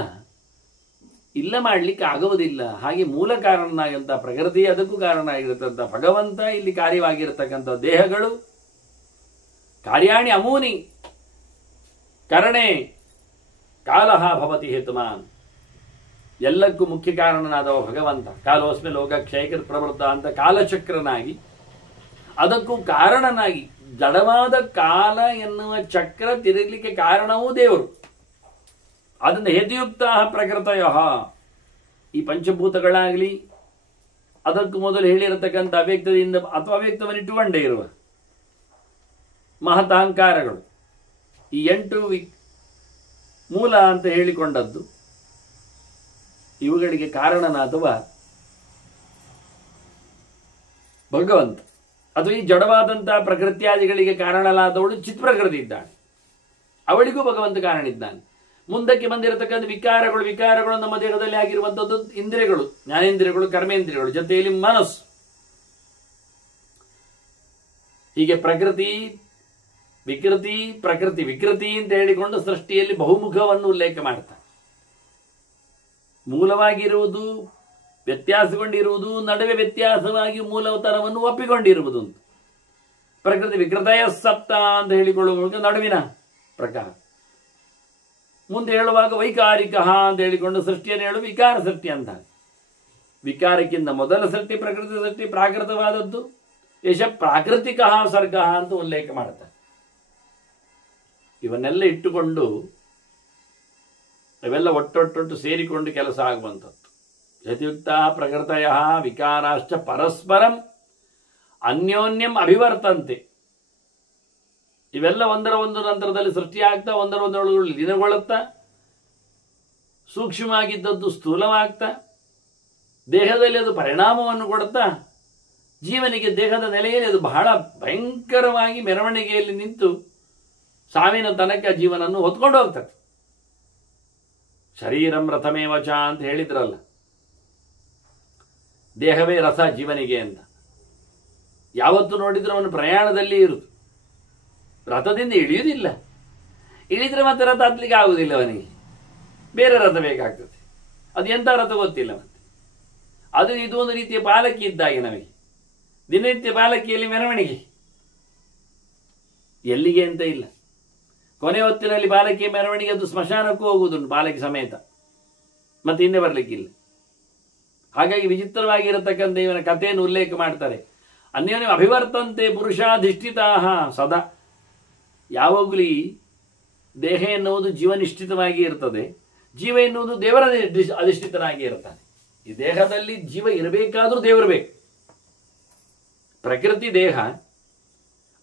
ಇಲ್ಲ ಮಾಡಲಿಕ್ಕೆ ಆಗುವುದಿಲ್ಲ. ಹಾಗೆ ಮೂಲ ಕಾರಣನಾಗಂತ ಪ್ರಕೃತಿ, ಅದಕ್ಕೂ ಕಾರಣ ಆಗಿರತಕ್ಕಂಥ ಭಗವಂತ, ಇಲ್ಲಿ ಕಾರ್ಯವಾಗಿರತಕ್ಕಂಥ ದೇಹಗಳು ಕಾರ್ಯಾಣಿ ಅಮೂನಿ ಕರಣೆ ಕಾಲಹ ಭವತಿ ಹೇತುಮಾನ್. ಎಲ್ಲಕ್ಕೂ ಮುಖ್ಯ ಕಾರಣನಾದವ ಭಗವಂತ. ಕಾಲೋಸ್ಮಿ ಲೋಕ ಕ್ಷಯಕೃತ್ ಪ್ರವೃತ್ತ ಅಂತ ಕಾಲಚಕ್ರನಾಗಿ, ಅದಕ್ಕೂ ಕಾರಣನಾಗಿ ಜಡವಾದ ಕಾಲ ಎನ್ನುವ ಚಕ್ರ ತಿರುಗಲಿಕ್ಕೆ ಕಾರಣವೂ ದೇವರು. ಅದನ್ನು ಹೇತುಯುಕ್ತ ಪ್ರಕೃತಯ, ಈ ಪಂಚಭೂತಗಳಾಗಲಿ, ಅದಕ್ಕೂ ಮೊದಲು ಹೇಳಿರತಕ್ಕಂಥ ಅವ್ಯಕ್ತದಿಂದ ಅಥವಾ ಅವ್ಯಕ್ತವನ್ನು ಇಟ್ಟುಕೊಂಡೇ ಇರುವ ಮಹತಾಂಕಾರಗಳು, ಈ 8 ಮೂಲ ಅಂತ ಹೇಳಿಕೊಂಡದ್ದು, ಇವುಗಳಿಗೆ ಕಾರಣನಾದವ ಭಗವಂತ. ಅದು ಈ ಜಡವಾದಂತಹ ಪ್ರಕೃತ್ಯಾದಿಗಳಿಗೆ ಕಾರಣಲಾದವಳು ಚಿತ್ಪ್ರಕೃತಿ ಇದ್ದಾಳೆ, ಅವಳಿಗೂ ಭಗವಂತ ಕಾರಣ ಇದ್ದಾನೆ. ಮುಂದಕ್ಕೆ ಬಂದಿರತಕ್ಕಂಥ ವಿಕಾರಗಳು ನಮ್ಮ ದೇಹದಲ್ಲಿ ಆಗಿರುವಂಥದ್ದು ಇಂದ್ರಿಯಗಳು, ಜ್ಞಾನೇಂದ್ರಿಯಗಳು, ಕರ್ಮೇಂದ್ರಿಯಗಳು, ಜೊತೆಯಲ್ಲಿ ಮನಸ್ಸು. ಹೀಗೆ ಪ್ರಕೃತಿ ವಿಕೃತಿ ಅಂತ ಹೇಳಿಕೊಂಡು ಸೃಷ್ಟಿಯಲ್ಲಿ ಬಹುಮುಖವನ್ನು ಉಲ್ಲೇಖ ಮಾಡ್ತಾರೆ. ಮೂಲವಾಗಿರುವುದು, ವ್ಯತ್ಯಾಸಗೊಂಡಿರುವುದು, ನಡುವೆ ವ್ಯತ್ಯಾಸವಾಗಿ ಮೂಲತನವನ್ನು ಒಪ್ಪಿಕೊಂಡಿರುವುದು ಅಂತ. ಪ್ರಕೃತಿ ವಿಕೃತಯ ಸಪ್ತ ಅಂತ ಹೇಳಿಕೊಳ್ಳುವ ನಡುವಿನ ಪ್ರಕಾರ. ಮುಂದೆ ಹೇಳುವಾಗ ವೈಕಾರಿಕ ಅಂತ ಹೇಳಿಕೊಂಡು ಸೃಷ್ಟಿಯನ್ನು ಹೇಳುವ ವಿಕಾರ ಸೃಷ್ಟಿ ಅಂತ. ವಿಕಾರಕ್ಕಿಂತ ಮೊದಲ ಸೃಷ್ಟಿ ಪ್ರಕೃತಿ ಸೃಷ್ಟಿ ಪ್ರಾಕೃತವಾದದ್ದು, ಯಶ ಪ್ರಾಕೃತಿಕ ಸರ್ಗ ಅಂತ ಉಲ್ಲೇಖ ಮಾಡ್ತಾರೆ. ಇವನ್ನೆಲ್ಲ ಇಟ್ಟುಕೊಂಡು ಇವೆಲ್ಲ ಒಟ್ಟೊಟ್ಟು ಸೇರಿಕೊಂಡು ಕೆಲಸ ಆಗುವಂಥದ್ದು. ಯಥಯುಕ್ತ ಪ್ರಕೃತಯ ವಿಕಾರಾಶ್ಚ ಪರಸ್ಪರಂ ಅನ್ಯೋನ್ಯಂ ಅಭಿವರ್ತಂತೆ. ಇವೆಲ್ಲ ಒಂದರ ಒಂದು ನಂತರದಲ್ಲಿ ಸೃಷ್ಟಿಯಾಗ್ತಾ, ಒಂದರ ಒಂದರೊಳಗೆ ಲೀನಗೊಳ್ಳುತ್ತಾ, ಸೂಕ್ಷ್ಮವಾಗಿದ್ದದ್ದು ಸ್ಥೂಲವಾಗ್ತಾ, ದೇಹದಲ್ಲಿ ಅದು ಪರಿಣಾಮವನ್ನು ಕೊಡುತ್ತಾ, ಜೀವನಿಗೆ ದೇಹದ ನೆಲೆಯಲ್ಲಿ ಅದು ಬಹಳ ಭಯಂಕರವಾಗಿ ಮೆರವಣಿಗೆಯಲ್ಲಿ ನಿಂತು ಸಾವಿನ ತನಕ ಜೀವನನ್ನು ಹೊತ್ಕೊಂಡು ಹೋಗ್ತದೆ. ಶರೀರಂ ರಥಮೇವಚ ಅಂತ ಹೇಳಿದ್ರಲ್ಲ, ದೇಹವೇ ರಥ ಜೀವನಿಗೆ ಅಂತ. ಯಾವತ್ತು ನೋಡಿದ್ರು ಅವನು ಪ್ರಯಾಣದಲ್ಲಿ ಇರುವುದು, ರಥದಿಂದ ಇಳಿಯುವುದಿಲ್ಲ. ಇಳಿದ್ರೆ ಮತ್ತೆ ರಥ ಹತ್ತಲಿಕ್ಕೆ ಆಗುವುದಿಲ್ಲ, ಅವನಿಗೆ ಬೇರೆ ರಥ ಬೇಕಾಗ್ತದೆ. ಅದು ಎಂಥ ರಥ ಗೊತ್ತಿಲ್ಲ. ಮತ್ತೆ ಅದು ಇದು ಒಂದು ರೀತಿಯ ಪಾಲಕಿ ಇದ್ದಾಗೆ ನಮಗೆ ದಿನನಿತ್ಯ ಪಾಲಕಿಯಲ್ಲಿ ಮೆರವಣಿಗೆ ಎಲ್ಲಿಗೆ ಅಂತ ಇಲ್ಲ. ಕೊನೆ ಹೊತ್ತಿನಲ್ಲಿ ಬಾಲಕಿ ಮೆರವಣಿಗೆ ಅದು ಸ್ಮಶಾನಕ್ಕೂ ಹೋಗುವುದುಂಟು ಬಾಲಕಿ ಸಮೇತ, ಮತ್ತೆ ಹಿಂದೆ ಬರಲಿಕ್ಕಿಲ್ಲ. ಹಾಗಾಗಿ ವಿಚಿತ್ರವಾಗಿರತಕ್ಕಂಥ ಇವನ ಕಥೆಯನ್ನು ಉಲ್ಲೇಖ ಮಾಡ್ತಾರೆ. ಅನ್ಯೋನ್ಯ ಅಭಿವರ್ತಂತೆ ಪುರುಷಾಧಿಷ್ಠಿತಾ ಸದಾ. ಯಾವಾಗಲೂ ಈ ದೇಹ ಎನ್ನುವುದು ಜೀವನಿಷ್ಠಿತವಾಗಿ ಇರ್ತದೆ, ಜೀವ ಎನ್ನುವುದು ದೇವರ ಅಧಿಷ್ಠಿತನಾಗಿ ಇರ್ತಾನೆ. ಈ ದೇಹದಲ್ಲಿ ಜೀವ ಇರಬೇಕಾದ್ರೂ ದೇವರು ಬೇಕು. ಪ್ರಕೃತಿ ದೇಹ,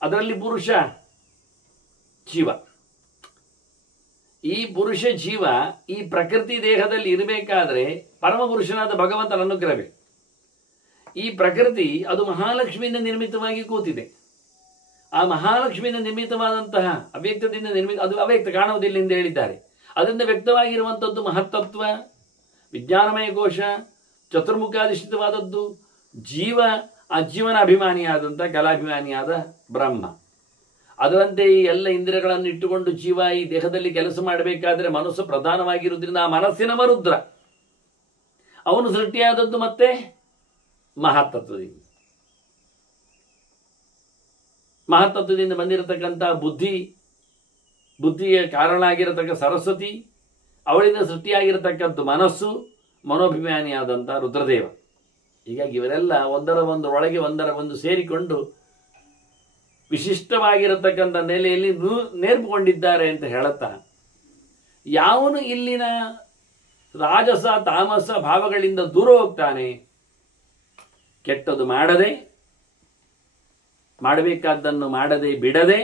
ಅದರಲ್ಲಿ ಪುರುಷ ಜೀವ. ಈ ಪುರುಷ ಜೀವ ಈ ಪ್ರಕೃತಿ ದೇಹದಲ್ಲಿ ಇರಬೇಕಾದ್ರೆ ಪರಮಪುರುಷನಾದ ಭಗವಂತನ ಅನುಗ್ರಹಬೇಕು. ಈ ಪ್ರಕೃತಿ ಅದು ಮಹಾಲಕ್ಷ್ಮಿಯಿಂದ ನಿರ್ಮಿತವಾಗಿ ಕೂತಿದೆ. ಆ ಮಹಾಲಕ್ಷ್ಮಿಯಿಂದ ನಿರ್ಮಿತವಾದಂತಹ ಅವ್ಯಕ್ತದಿಂದ ಅದು ಅವ್ಯಕ್ತ ಕಾಣುವುದಿಲ್ಲ ಎಂದು ಹೇಳಿದ್ದಾರೆ. ಅದರಿಂದ ವ್ಯಕ್ತವಾಗಿರುವಂಥದ್ದು ಮಹತ್ತತ್ವ, ವಿಜ್ಞಾನಮಯ ಕೋಶ, ಚತುರ್ಮುಖಾಧಿಷ್ಠಿತವಾದದ್ದು ಜೀವ. ಆ ಜೀವನ ಅಭಿಮಾನಿಯಾದಂಥ ಕಲಾಭಿಮಾನಿಯಾದ ಬ್ರಹ್ಮ. ಅದರಂತೆ ಈ ಎಲ್ಲ ಇಂದ್ರಿಯಗಳನ್ನು ಇಟ್ಟುಕೊಂಡು ಜೀವ ಈ ದೇಹದಲ್ಲಿ ಕೆಲಸ ಮಾಡಬೇಕಾದ್ರೆ ಮನಸ್ಸು ಪ್ರಧಾನವಾಗಿರುವುದರಿಂದ ಆ ಮನಸ್ಸಿನ ಮರುದ್ರ ಅವನು ಸೃಷ್ಟಿಯಾದದ್ದು ಮತ್ತೆ ಮಹತ್ತತ್ವದಿಂದ. ಮಹತ್ತತ್ವದಿಂದ ಬಂದಿರತಕ್ಕಂಥ ಬುದ್ಧಿಯ ಕಾರಣ ಆಗಿರತಕ್ಕ ಸರಸ್ವತಿ, ಅವಳಿಂದ ಸೃಷ್ಟಿಯಾಗಿರತಕ್ಕದ್ದು ಮನಸ್ಸು, ಮನೋಭಿಮಾನಿಯಾದಂಥ ರುದ್ರದೇವ. ಹೀಗಾಗಿ ಇವರೆಲ್ಲ ಒಂದರ ಒಂದು ಒಳಗೆ ಒಂದರ ಒಂದು ಸೇರಿಕೊಂಡು ವಿಶಿಷ್ಟವಾಗಿರತಕ್ಕಂಥ ನೆಲೆಯಲ್ಲಿ ನೇರ್ಪುಕೊಂಡಿದ್ದಾರೆ ಅಂತ ಹೇಳುತ್ತಾ, ಯಾವನು ಇಲ್ಲಿನ ರಾಜಸ ತಾಮಸ ಭಾವಗಳಿಂದ ದೂರ ಹೋಗ್ತಾನೆ, ಕೆಟ್ಟದು ಮಾಡದೆ, ಮಾಡಬೇಕಾದ್ದನ್ನು ಮಾಡದೆ ಬಿಡದೆ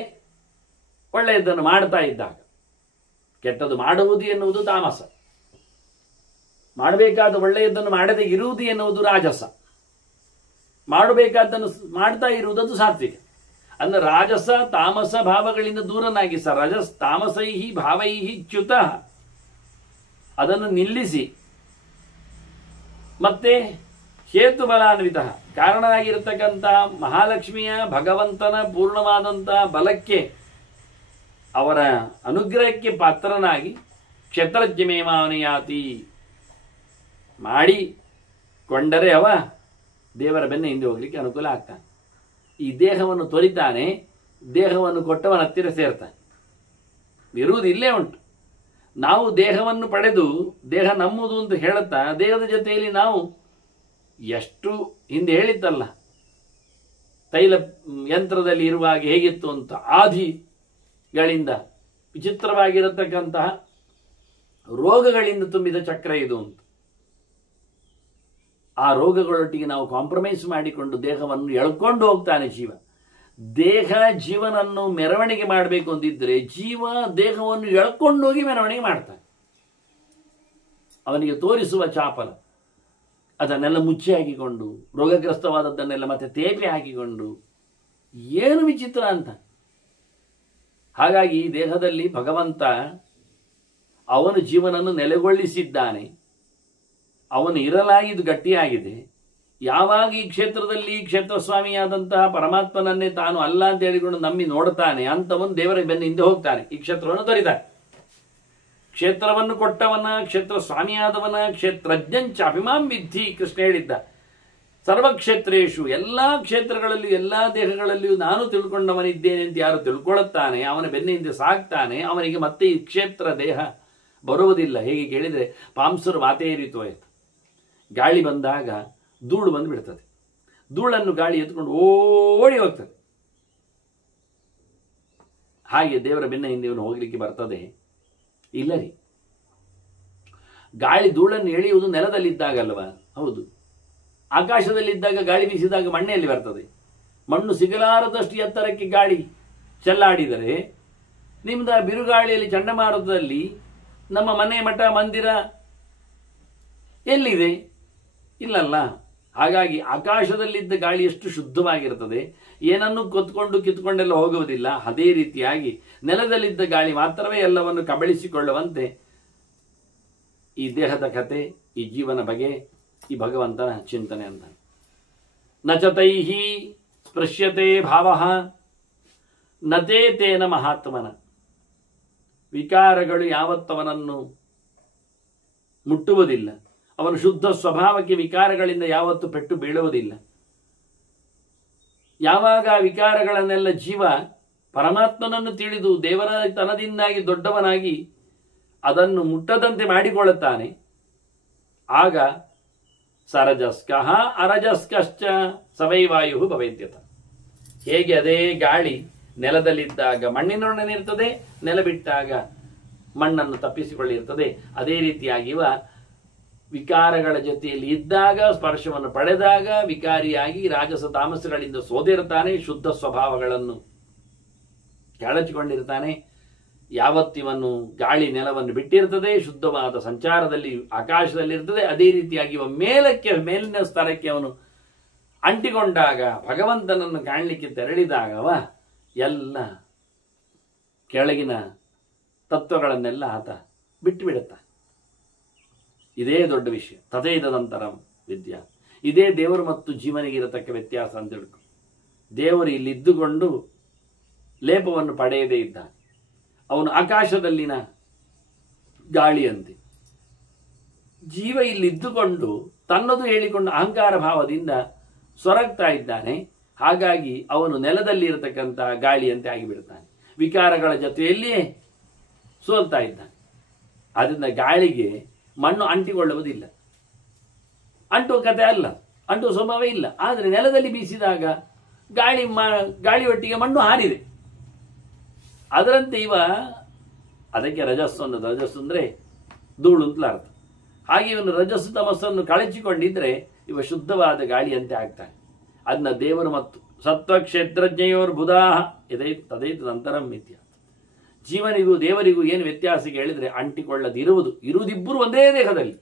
ಒಳ್ಳೆಯದನ್ನು ಮಾಡ್ತಾ ಇದ್ದಾಗ, ಕೆಟ್ಟದು ಮಾಡುವುದು ಎನ್ನುವುದು ತಾಮಸ, ಮಾಡಬೇಕಾದ ಒಳ್ಳೆಯದನ್ನು ಮಾಡದೆ ಇರುವುದು ಎನ್ನುವುದು ರಾಜಸ, ಮಾಡಬೇಕಾದ್ದನ್ನು ಮಾಡ್ತಾ ಇರುವುದದು ಸಾತ್ವಿಕ. ಅಂದ್ರೆ ರಾಜಸ ತಾಮಸ ಭಾವಗಳಿಂದ ದೂರನಾಗಿ ರಜಸ್ ತಾಮಸೈಹಿ ಭಾವೈಹಿ ಚ್ಯುತ, ಅದನ್ನು ನಿಲ್ಲಿಸಿ ಮತ್ತೆ ಹೇತು ಬಲಾನ್ವಿತ ಕಾರಣವಾಗಿರತಕ್ಕಂಥ ಮಹಾಲಕ್ಷ್ಮಿಯ ಭಗವಂತನ ಪೂರ್ಣವಾದಂತಹ ಬಲಕ್ಕೆ ಅವರ ಅನುಗ್ರಹಕ್ಕೆ ಪಾತ್ರನಾಗಿ ಕ್ಷೇತ್ರಜ್ಞಮೇಮಾವನಿಯಾತಿ ಮಾಡಿಕೊಂಡರೆ ಅವ ದೇವರ ಬೆನ್ನ ಹಿಂದೆ ಹೋಗ್ಲಿಕ್ಕೆ ಅನುಕೂಲ ಆಗ್ತಾನೆ. ಈ ದೇಹವನ್ನು ತೊರಿತಾನೆ, ದೇಹವನ್ನು ಕೊಟ್ಟವನ ಹತ್ತಿರ ಸೇರ್ತಾನೆ. ಇರುವುದು ಇಲ್ಲೇ ಉಂಟು. ನಾವು ದೇಹವನ್ನು ಪಡೆದು ದೇಹ ನಮ್ಮದು ಅಂತ ಹೇಳುತ್ತಾ ದೇಹದ ಜೊತೆಯಲ್ಲಿ ನಾವು ಎಷ್ಟು ಹಿಂದೆ ಹೇಳಿತ್ತಲ್ಲ, ತೈಲ ಯಂತ್ರದಲ್ಲಿ ಇರುವಾಗ ಹೇಗಿತ್ತು ಅಂತ ಆದಿಗಳಿಂದ ವಿಚಿತ್ರವಾಗಿರತಕ್ಕಂತಹ ರೋಗಗಳಿಂದ ತುಂಬಿದ ಚಕ್ರ ಇದು ಅಂತ. ಆ ರೋಗಗಳೊಟ್ಟಿಗೆ ನಾವು ಕಾಂಪ್ರಮೈಸ್ ಮಾಡಿಕೊಂಡು ದೇಹವನ್ನು ಎಳ್ಕೊಂಡು ಹೋಗ್ತಾನೆ ಜೀವ. ದೇಹ ಜೀವನನ್ನು ಮೆರವಣಿಗೆ ಮಾಡಬೇಕು ಅಂತಿದ್ರೆ ಜೀವ ದೇಹವನ್ನು ಎಳ್ಕೊಂಡೋಗಿ ಮೆರವಣಿಗೆ ಮಾಡ್ತಾನೆ. ಅವನಿಗೆ ತೋರಿಸುವ ಚಾಪಲ ಅದನ್ನೆಲ್ಲ ಮುಚ್ಚಿ ಹಾಕಿಕೊಂಡು, ರೋಗಗ್ರಸ್ತವಾದದ್ದನ್ನೆಲ್ಲ ಮತ್ತೆ ತೇಪೆ ಹಾಕಿಕೊಂಡು, ಏನು ವಿಚಿತ್ರ ಅಂತ. ಹಾಗಾಗಿ ದೇಹದಲ್ಲಿ ಭಗವಂತ ಅವನು ಜೀವನನ್ನು ನೆಲೆಗೊಳಿಸಿದ್ದಾನೆ. ಅವನು ಇರಲಾಗಿದ್ದು ಗಟ್ಟಿಯಾಗಿದೆ. ಯಾವಾಗ ಈ ಕ್ಷೇತ್ರದಲ್ಲಿ ಕ್ಷೇತ್ರಸ್ವಾಮಿಯಾದಂತಹ ಪರಮಾತ್ಮನನ್ನೇ ತಾನು ಅಲ್ಲ ಅಂತ ಹೇಳಿಕೊಂಡು ನಂಬಿ ನೋಡ್ತಾನೆ, ಅಂತವನು ದೇವರ ಬೆನ್ನ ಹಿಂದೆ ಹೋಗ್ತಾನೆ, ಈ ಕ್ಷೇತ್ರವನ್ನು ತೊರಿತಾನೆ. ಕ್ಷೇತ್ರವನ್ನು ಕೊಟ್ಟವನ, ಕ್ಷೇತ್ರ ಸ್ವಾಮಿಯಾದವನ, ಕ್ಷೇತ್ರಜ್ಞಂಚ ಅಭಿಮಾಂ ವಿದ್ಧಿ ಕೃಷ್ಣ ಹೇಳಿದ್ದ. ಸರ್ವಕ್ಷೇತ್ರೇಶು, ಎಲ್ಲಾ ಕ್ಷೇತ್ರಗಳಲ್ಲಿಯೂ ಎಲ್ಲಾ ದೇಹಗಳಲ್ಲಿಯೂ ನಾನು ತಿಳ್ಕೊಂಡವನಿದ್ದೇನೆ ಅಂತ ಯಾರು ತಿಳ್ಕೊಳ್ಳುತ್ತಾನೆ, ಅವನ ಬೆನ್ನ ಹಿಂದೆ ಸಾಕ್ತಾನೆ, ಅವನಿಗೆ ಮತ್ತೆ ಈ ಕ್ಷೇತ್ರ ದೇಹ ಬರುವುದಿಲ್ಲ. ಹೇಗೆ ಕೇಳಿದರೆ ಪಾಂಸುರು ವಾತೇರಿತು ಆಯ್ತು. ಗಾಳಿ ಬಂದಾಗ ಧೂಳು ಬಂದು ಬಿಡ್ತದೆ. ಧೂಳನ್ನು ಗಾಳಿ ಎತ್ಕೊಂಡು ಓಡಿ ಹೋಗ್ತದೆ. ಹಾಗೆ ದೇವರ ಬೆನ್ನ ಹಿಂದೆ ಇವನು ಹೋಗ್ಲಿಕ್ಕೆ ಬರ್ತದೆ ಇಲ್ಲ ರೀ. ಗಾಳಿ ಧೂಳನ್ನು ಎಳೆಯುವುದು ನೆಲದಲ್ಲಿದ್ದಾಗಲ್ವ? ಹೌದು. ಆಕಾಶದಲ್ಲಿದ್ದಾಗ ಗಾಳಿ ಬೀಸಿದಾಗ ಮಣ್ಣೆಯಲ್ಲಿ ಬರ್ತದೆ. ಮಣ್ಣು ಸಿಗಲಾರದಷ್ಟು ಎತ್ತರಕ್ಕೆ ಗಾಳಿ ಚೆಲ್ಲಾಡಿದರೆ, ನಿಮ್ದು ಬಿರುಗಾಳಿಯಲ್ಲಿ ಚಂಡಮಾರುತದಲ್ಲಿ ನಮ್ಮ ಮನೆ ಮಠ ಮಂದಿರ ಎಲ್ಲಿದೆ? ಇಲ್ಲಲ್ಲ. ಹಾಗಾಗಿ ಆಕಾಶದಲ್ಲಿದ್ದ ಗಾಳಿ ಎಷ್ಟು ಶುದ್ಧವಾಗಿರ್ತದೆ, ಏನನ್ನು ಕೊತ್ಕೊಂಡು ಕಿತ್ಕೊಂಡೆಲ್ಲ ಹೋಗುವುದಿಲ್ಲ. ಅದೇ ರೀತಿಯಾಗಿ ನೆಲದಲ್ಲಿದ್ದ ಗಾಳಿ ಮಾತ್ರವೇ ಎಲ್ಲವನ್ನು ಕಬಳಿಸಿಕೊಳ್ಳುವಂತೆ ಈ ದೇಹದ ಕತೆ, ಈ ಜೀವನ ಬಗೆ, ಈ ಭಗವಂತನ ಚಿಂತನೆ ಅಂತ. ನಚತೈಹಿ ಸ್ಪೃಶ್ಯತೆ ಭಾವ ನತೇ ತೇನ ಮಹಾತ್ಮನ. ವಿಕಾರಗಳು ಯಾವತ್ತವನನ್ನು ಮುಟ್ಟುವುದಿಲ್ಲ. ಅವನ ಶುದ್ಧ ಸ್ವಭಾವಕ್ಕೆ ವಿಕಾರಗಳಿಂದ ಯಾವತ್ತು ಪೆಟ್ಟು ಬೀಳುವುದಿಲ್ಲ. ಯಾವಾಗ ವಿಕಾರಗಳನ್ನೆಲ್ಲ ಜೀವ ಪರಮಾತ್ಮನನ್ನು ತಿಳಿದು ದೇವರ ತನದಿಂದಾಗಿ ದೊಡ್ಡವನಾಗಿ ಅದನ್ನು ಮುಟ್ಟದಂತೆ ಮಾಡಿಕೊಳ್ಳುತ್ತಾನೆ, ಆಗ ಸರಜಸ್ಕಃ ಅರಜಸ್ಕಶ್ಚ ಸವೈವಾಯು ಭವೇದ್ಯತ. ಹೇಗೆ ಅದೇ ಗಾಳಿ ನೆಲದಲ್ಲಿದ್ದಾಗ ಮಣ್ಣಿನೊಡನೆ ಇರ್ತದೆ, ನೆಲ ಬಿಟ್ಟಾಗ ಮಣ್ಣನ್ನು ತಪ್ಪಿಸಿಕೊಳ್ಳಿರ್ತದೆ, ಅದೇ ರೀತಿಯಾಗಿ ಇವ ವಿಕಾರಗಳ ಜೊತೆಯಲ್ಲಿ ಇದ್ದಾಗ, ಸ್ಪರ್ಶವನ್ನು ಪಡೆದಾಗ ವಿಕಾರಿಯಾಗಿ ರಾಜಸ ತಾಮಸಗಳಿಂದ ಸೋದಿರ್ತಾನೆ, ಶುದ್ಧ ಸ್ವಭಾವಗಳನ್ನು ಕೆಳಚಿಕೊಂಡಿರ್ತಾನೆ. ಯಾವತ್ತಿವನ್ನು ಗಾಳಿ ನೆಲವನ್ನು ಬಿಟ್ಟಿರ್ತದೆ, ಶುದ್ಧವಾದ ಸಂಚಾರದಲ್ಲಿ ಆಕಾಶದಲ್ಲಿರ್ತದೆ, ಅದೇ ರೀತಿಯಾಗಿ ಇವ ಮೇಲಿನ ಸ್ತರಕ್ಕೆ ಅವನು ಅಂಟಿಕೊಂಡಾಗ, ಭಗವಂತನನ್ನು ಕಾಣಲಿಕ್ಕೆ ತೆರಳಿದಾಗವ ಎಲ್ಲ ಕೆಳಗಿನ ತತ್ವಗಳನ್ನೆಲ್ಲ ಆತ ಬಿಟ್ಟು ಬಿಡುತ್ತ. ಇದೇ ದೊಡ್ಡ ವಿಷಯ. ತಥೈತದಂತರಂ ವಿದ್ಯಾ. ಇದೇ ದೇವರು ಮತ್ತು ಜೀವನಿಗೆ ಇರತಕ್ಕ ವ್ಯತ್ಯಾಸ ಅಂತ ತಿಳ್ಕೊ. ದೇವರು ಇಲ್ಲಿದ್ದುಕೊಂಡು ಲೇಪವನ್ನು ಪಡೆಯದೇ ಇದ್ದಾನೆ. ಅವನು ಆಕಾಶದಲ್ಲಿನ ಗಾಳಿಯಂತೆ. ಜೀವ ಇಲ್ಲಿದ್ದುಕೊಂಡು ತನ್ನದು ಹೇಳಿಕೊಂಡು ಅಹಂಕಾರ ಭಾವದಿಂದ ಸೊರಗ್ತಾ ಇದ್ದಾನೆ. ಹಾಗಾಗಿ ಅವನು ನೆಲದಲ್ಲಿ ಇರತಕ್ಕಂತಹ ಗಾಳಿಯಂತೆ ಆಗಿಬಿಡ್ತಾನೆ, ವಿಕಾರಗಳ ಜೊತೆಯಲ್ಲಿಯೇ ಸೋಲ್ತಾ ಇದ್ದಾನೆ. ಆದ್ದರಿಂದ ಗಾಳಿಗೆ ಮಣ್ಣು ಅಂಟಿಕೊಳ್ಳುವುದಿಲ್ಲ, ಅಂಟುವ ಕತೆ ಅಲ್ಲ, ಅಂಟುವ ಸ್ವಭಾವ ಇಲ್ಲ. ಆದರೆ ನೆಲದಲ್ಲಿ ಬೀಸಿದಾಗ ಗಾಳಿಯೊಟ್ಟಿಗೆ ಮಣ್ಣು ಹಾರಿದೆ. ಅದರಂತೆ ಇವ, ಅದಕ್ಕೆ ರಜಸ್ಸು ಅನ್ನೋದು. ರಜಸ್ಸು ಅಂದರೆ ಧೂಳು ಅಂತಲ ಅರ್ಥ. ಹಾಗೆ ಇವನು ರಜಸ್ಸು ತಮಸ್ಸನ್ನು ಕಳಚಿಕೊಂಡಿದ್ರೆ ಇವ ಶುದ್ಧವಾದ ಗಾಳಿಯಂತೆ ಆಗ್ತಾನೆ. ಅದನ್ನ ದೇವರು ಮತ್ತು ಸತ್ವಕ್ಷೇತ್ರಜ್ಞಯೋರ್ ಬುಧಾಹ ತದೈತ ನಂತರಂ ಮಿಥ್ಯ. ಜೀವನಿಗೂ ದೇವರಿಗೂ ಏನು ವ್ಯತ್ಯಾಸ ಹೇಳಿದ್ರೆ, ಇರುವುದಿಬ್ಬರು ಒಂದೇ ದೇಹದಲ್ಲಿ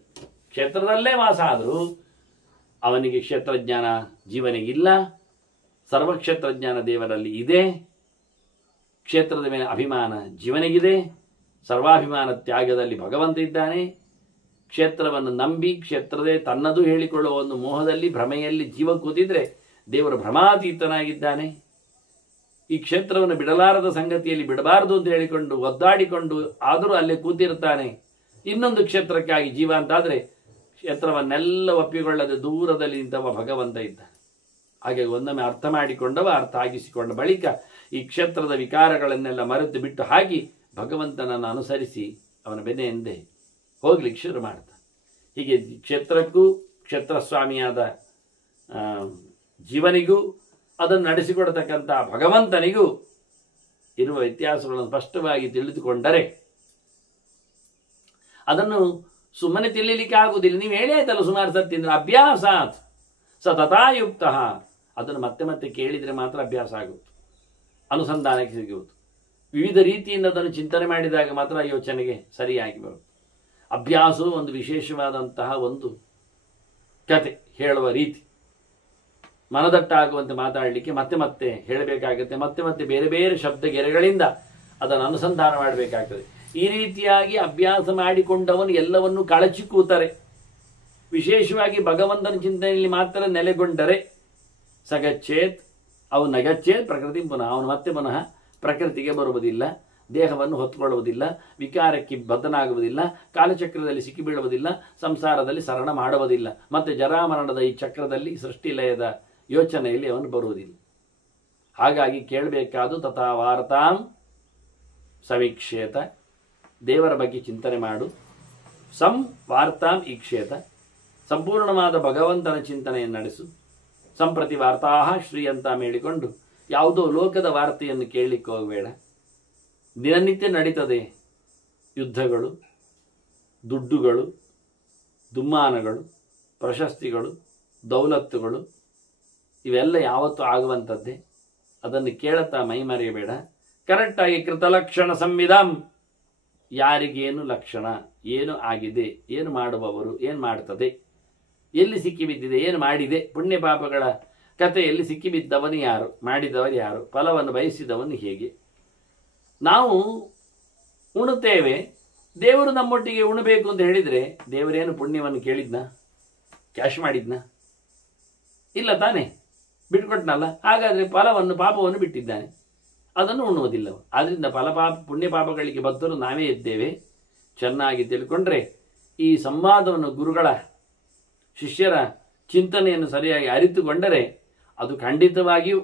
ಕ್ಷೇತ್ರದಲ್ಲೇ ವಾಸ ಆದರೂ ಅವನಿಗೆ ಕ್ಷೇತ್ರಜ್ಞಾನ ಜೀವನಿಗಿಲ್ಲ, ಸರ್ವಕ್ಷೇತ್ರಜ್ಞಾನ ದೇವರಲ್ಲಿ ಇದೆ. ಕ್ಷೇತ್ರದ ಮೇಲೆ ಅಭಿಮಾನ ಜೀವನಿಗಿದೆ, ಸರ್ವಾಭಿಮಾನ ತ್ಯಾಗದಲ್ಲಿ ಭಗವಂತ ಇದ್ದಾನೆ. ಕ್ಷೇತ್ರವನ್ನು ನಂಬಿ ಕ್ಷೇತ್ರದೇ ತನ್ನದು ಹೇಳಿಕೊಳ್ಳುವ ಒಂದು ಮೋಹದಲ್ಲಿ ಭ್ರಮೆಯಲ್ಲಿ ಜೀವ ಕೂತಿದ್ರೆ ದೇವರು ಭ್ರಮಾತೀತನಾಗಿದ್ದಾನೆ. ಈ ಕ್ಷೇತ್ರವನ್ನು ಬಿಡಲಾರದ ಸಂಗತಿಯಲ್ಲಿ ಬಿಡಬಾರದು ಅಂತ ಹೇಳಿಕೊಂಡು ಒದ್ದಾಡಿಕೊಂಡು ಆದರೂ ಅಲ್ಲೇ ಕೂತಿರ್ತಾನೆ. ಇನ್ನೊಂದು ಕ್ಷೇತ್ರಕ್ಕಾಗಿ ಜೀವ ಅಂತಾದರೆ ಕ್ಷೇತ್ರವನ್ನೆಲ್ಲ ಒಪ್ಪಿಕೊಳ್ಳದೆ ದೂರದಲ್ಲಿ ನಿಂತವ ಭಗವಂತ ಇದ್ದಾನೆ. ಹಾಗೆ ಒಂದೊಮ್ಮೆ ಅರ್ಥ ಮಾಡಿಕೊಂಡವ, ಅರ್ಥ ಆಗಿಸಿಕೊಂಡ ಬಳಿಕ ಈ ಕ್ಷೇತ್ರದ ವಿಕಾರಗಳನ್ನೆಲ್ಲ ಮರೆತು ಬಿಟ್ಟು ಹಾಕಿ ಭಗವಂತನನ್ನು ಅನುಸರಿಸಿ ಅವನ ಬೆನ್ನ ಹಿಂದೆ ಹೋಗ್ಲಿಕ್ಕೆ ಶುರು ಮಾಡ್ತಾನೆ. ಹೀಗೆ ಕ್ಷೇತ್ರಕ್ಕೂ ಕ್ಷೇತ್ರಸ್ವಾಮಿಯಾದ ಜೀವನಿಗೂ ಅದನ್ನು ನಡೆಸಿಕೊಡತಕ್ಕಂಥ ಭಗವಂತನಿಗೂ ಇರುವ ವ್ಯತ್ಯಾಸಗಳನ್ನು ಸ್ಪಷ್ಟವಾಗಿ ತಿಳಿದುಕೊಂಡರೆ ಅದನ್ನು ಸುಮ್ಮನೆ ತಿಳಿಲಿಕ್ಕೆ ಆಗುವುದಿಲ್ಲ. ನೀವು ಹೇಳಿ ಆಯ್ತಲ್ಲ ಸುಮಾರು ಸರ್ತಿ ಅಂದ್ರೆ ಅಭ್ಯಾಸಾತ್ ಸತತಾಯುಕ್ತ. ಅದನ್ನು ಮತ್ತೆ ಮತ್ತೆ ಕೇಳಿದರೆ ಮಾತ್ರ ಅಭ್ಯಾಸ ಆಗುವುದು, ಅನುಸಂಧಾನಕ್ಕೆ ಸಿಗುವುದು. ವಿವಿಧ ರೀತಿಯಿಂದ ಅದನ್ನು ಚಿಂತನೆ ಮಾಡಿದಾಗ ಮಾತ್ರ ಯೋಚನೆಗೆ ಸರಿಯಾಗಿ ಬರುವುದು. ಅಭ್ಯಾಸವು ಒಂದು ವಿಶೇಷವಾದಂತಹ ಒಂದು ಕತೆ ಹೇಳುವ ರೀತಿ. ಮನದಟ್ಟಾಗುವಂತೆ ಮಾತಾಡಲಿಕ್ಕೆ ಮತ್ತೆ ಮತ್ತೆ ಹೇಳಬೇಕಾಗುತ್ತೆ, ಮತ್ತೆ ಮತ್ತೆ ಬೇರೆ ಬೇರೆ ಶಬ್ದ ಗೆರೆಗಳಿಂದ ಅದನ್ನು ಅನುಸಂಧಾನ ಮಾಡಬೇಕಾಗ್ತದೆ. ಈ ರೀತಿಯಾಗಿ ಅಭ್ಯಾಸ ಮಾಡಿಕೊಂಡವನು ಎಲ್ಲವನ್ನೂ ಕಳಚಿ ಕೂತಾರೆ. ವಿಶೇಷವಾಗಿ ಭಗವಂತನ ಚಿಂತನೆಯಲ್ಲಿ ಮಾತ್ರ ನೆಲೆಗೊಂಡರೆ ಸಗಚ್ಚೇತ್ ಅವು ನಗಚ್ಚೇತ್ ಪ್ರಕೃತಿ ಪುನಃ, ಅವನು ಮತ್ತೆ ಪುನಃ ಪ್ರಕೃತಿಗೆ ಬರುವುದಿಲ್ಲ, ದೇಹವನ್ನು ಹೊತ್ತುಕೊಳ್ಳುವುದಿಲ್ಲ, ವಿಕಾರಕ್ಕೆ ಬದ್ಧನಾಗುವುದಿಲ್ಲ, ಕಾಲಚಕ್ರದಲ್ಲಿ ಸಿಕ್ಕಿಬೀಳುವುದಿಲ್ಲ, ಸಂಸಾರದಲ್ಲಿ ಸರಣ ಮಾಡುವುದಿಲ್ಲ, ಮತ್ತೆ ಜರಾಮರಣದ ಈ ಚಕ್ರದಲ್ಲಿ ಸೃಷ್ಟಿಲಯದ ಯೋಚನೆಯಲ್ಲಿ ಅವನು ಬರುವುದಿಲ್ಲ. ಹಾಗಾಗಿ ಕೇಳಬೇಕಾದು ತಥಾ ವಾರ್ತಾಂ ಸಮೀಕ್ಷೇತ, ದೇವರ ಬಗ್ಗೆ ಚಿಂತನೆ ಮಾಡು. ಸಂ ವಾರ್ತಾಂ ಈಕ್ಷೇತ, ಸಂಪೂರ್ಣವಾದ ಭಗವಂತನ ಚಿಂತನೆಯನ್ನು ನಡೆಸು. ಸಂಪ್ರತಿ ವಾರ್ತಾಹ ಶ್ರೀ ಅಂತ ಹೇಳಿಕೊಂಡು ಯಾವುದೋ ಲೋಕದ ವಾರ್ತೆಯನ್ನು ಕೇಳಲಿಕ್ಕೆ ಹೋಗಬೇಡ. ದಿನನಿತ್ಯ ನಡೀತದೆ ಯುದ್ಧಗಳು, ದುಡ್ಡುಗಳು, ದುಮ್ಮಾನಗಳು, ಪ್ರಶಸ್ತಿಗಳು, ದೌಲತ್ತುಗಳು, ಇವೆಲ್ಲ ಯಾವತ್ತೂ ಆಗುವಂಥದ್ದೇ. ಅದನ್ನು ಕೇಳುತ್ತಾ ಮೈ ಮರೆಯಬೇಡ. ಕರೆಕ್ಟಾಗಿ ಕೃತಲಕ್ಷಣ ಸಂವಿಧಾಂ, ಯಾರಿಗೇನು ಲಕ್ಷಣ, ಏನು ಆಗಿದೆ, ಏನು ಮಾಡುವವರು, ಏನು ಮಾಡ್ತದೆ, ಎಲ್ಲಿ ಸಿಕ್ಕಿಬಿದ್ದಿದೆ, ಏನು ಮಾಡಿದೆ, ಪುಣ್ಯ ಪಾಪಗಳ ಕಥೆಯಲ್ಲಿ ಸಿಕ್ಕಿಬಿದ್ದವನು ಯಾರು, ಮಾಡಿದವರು ಯಾರು, ಫಲವನ್ನು ಬಯಸಿದವನು ಹೇಗೆ. ನಾವು ಉಣುತ್ತೇವೆ, ದೇವರು ನಮ್ಮೊಟ್ಟಿಗೆ ಉಣಬೇಕು ಅಂತ ಹೇಳಿದರೆ ದೇವರೇನು ಪುಣ್ಯವನ್ನು ಕೇಳಿದ್ನ, ಕ್ಯಾಶ್ ಮಾಡಿದ್ನ? ಇಲ್ಲ ತಾನೇ, ಬಿಟ್ಕೊಟ್ನಲ್ಲ. ಹಾಗಾದರೆ ಫಲವನ್ನು ಪಾಪವನ್ನು ಬಿಟ್ಟಿದ್ದಾನೆ, ಅದನ್ನು ಉಣ್ಣುವುದಿಲ್ಲ. ಆದ್ದರಿಂದ ಪುಣ್ಯ ಪಾಪಗಳಿಗೆ ಬದ್ಧರು ನಾವೇ ಇದ್ದೇವೆ. ಚೆನ್ನಾಗಿ ತಿಳ್ಕೊಂಡ್ರೆ ಈ ಸಂವಾದವನ್ನು, ಗುರುಗಳ ಶಿಷ್ಯರ ಚಿಂತನೆಯನ್ನು ಸರಿಯಾಗಿ ಅರಿತುಕೊಂಡರೆ ಅದು ಖಂಡಿತವಾಗಿಯೂ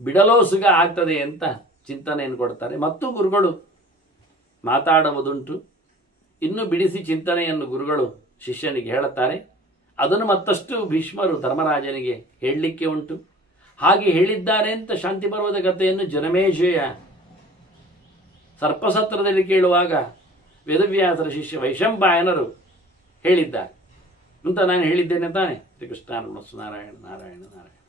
ಬಿಡಲೋ ಸುಖ ಆಗ್ತದೆ ಅಂತ ಚಿಂತನೆಯನ್ನು ಕೊಡ್ತಾರೆ. ಮತ್ತು ಗುರುಗಳು ಮಾತಾಡುವುದುಂಟು. ಇನ್ನೂ ಬಿಡಿಸಿ ಚಿಂತನೆಯನ್ನು ಗುರುಗಳು ಶಿಷ್ಯನಿಗೆ ಹೇಳುತ್ತಾರೆ. ಅದನ್ನು ಮತ್ತಷ್ಟು ಭೀಷ್ಮರು ಧರ್ಮರಾಜನಿಗೆ ಹೇಳಲಿಕ್ಕೆ ಉಂಟು. ಹಾಗೆ ಹೇಳಿದ್ದಾರೆ ಅಂತ ಶಾಂತಿ ಪರ್ವದ ಕಥೆಯನ್ನು ಜನಮೇಜಯ ಸರ್ಪಸತ್ರದಲ್ಲಿ ಕೇಳುವಾಗ ವೇದವ್ಯಾಸರ ಶಿಷ್ಯ ವೈಶಂಪಾಯನರು ಹೇಳಿದ್ದಾರೆ ಅಂತ ನಾನು ಹೇಳಿದ್ದೇನೆ ತಾನೆ. ಶ್ರೀಕೃಷ್ಣ ನಾರಾಯಣ ನಾರಾಯಣ ನಾರಾಯಣ.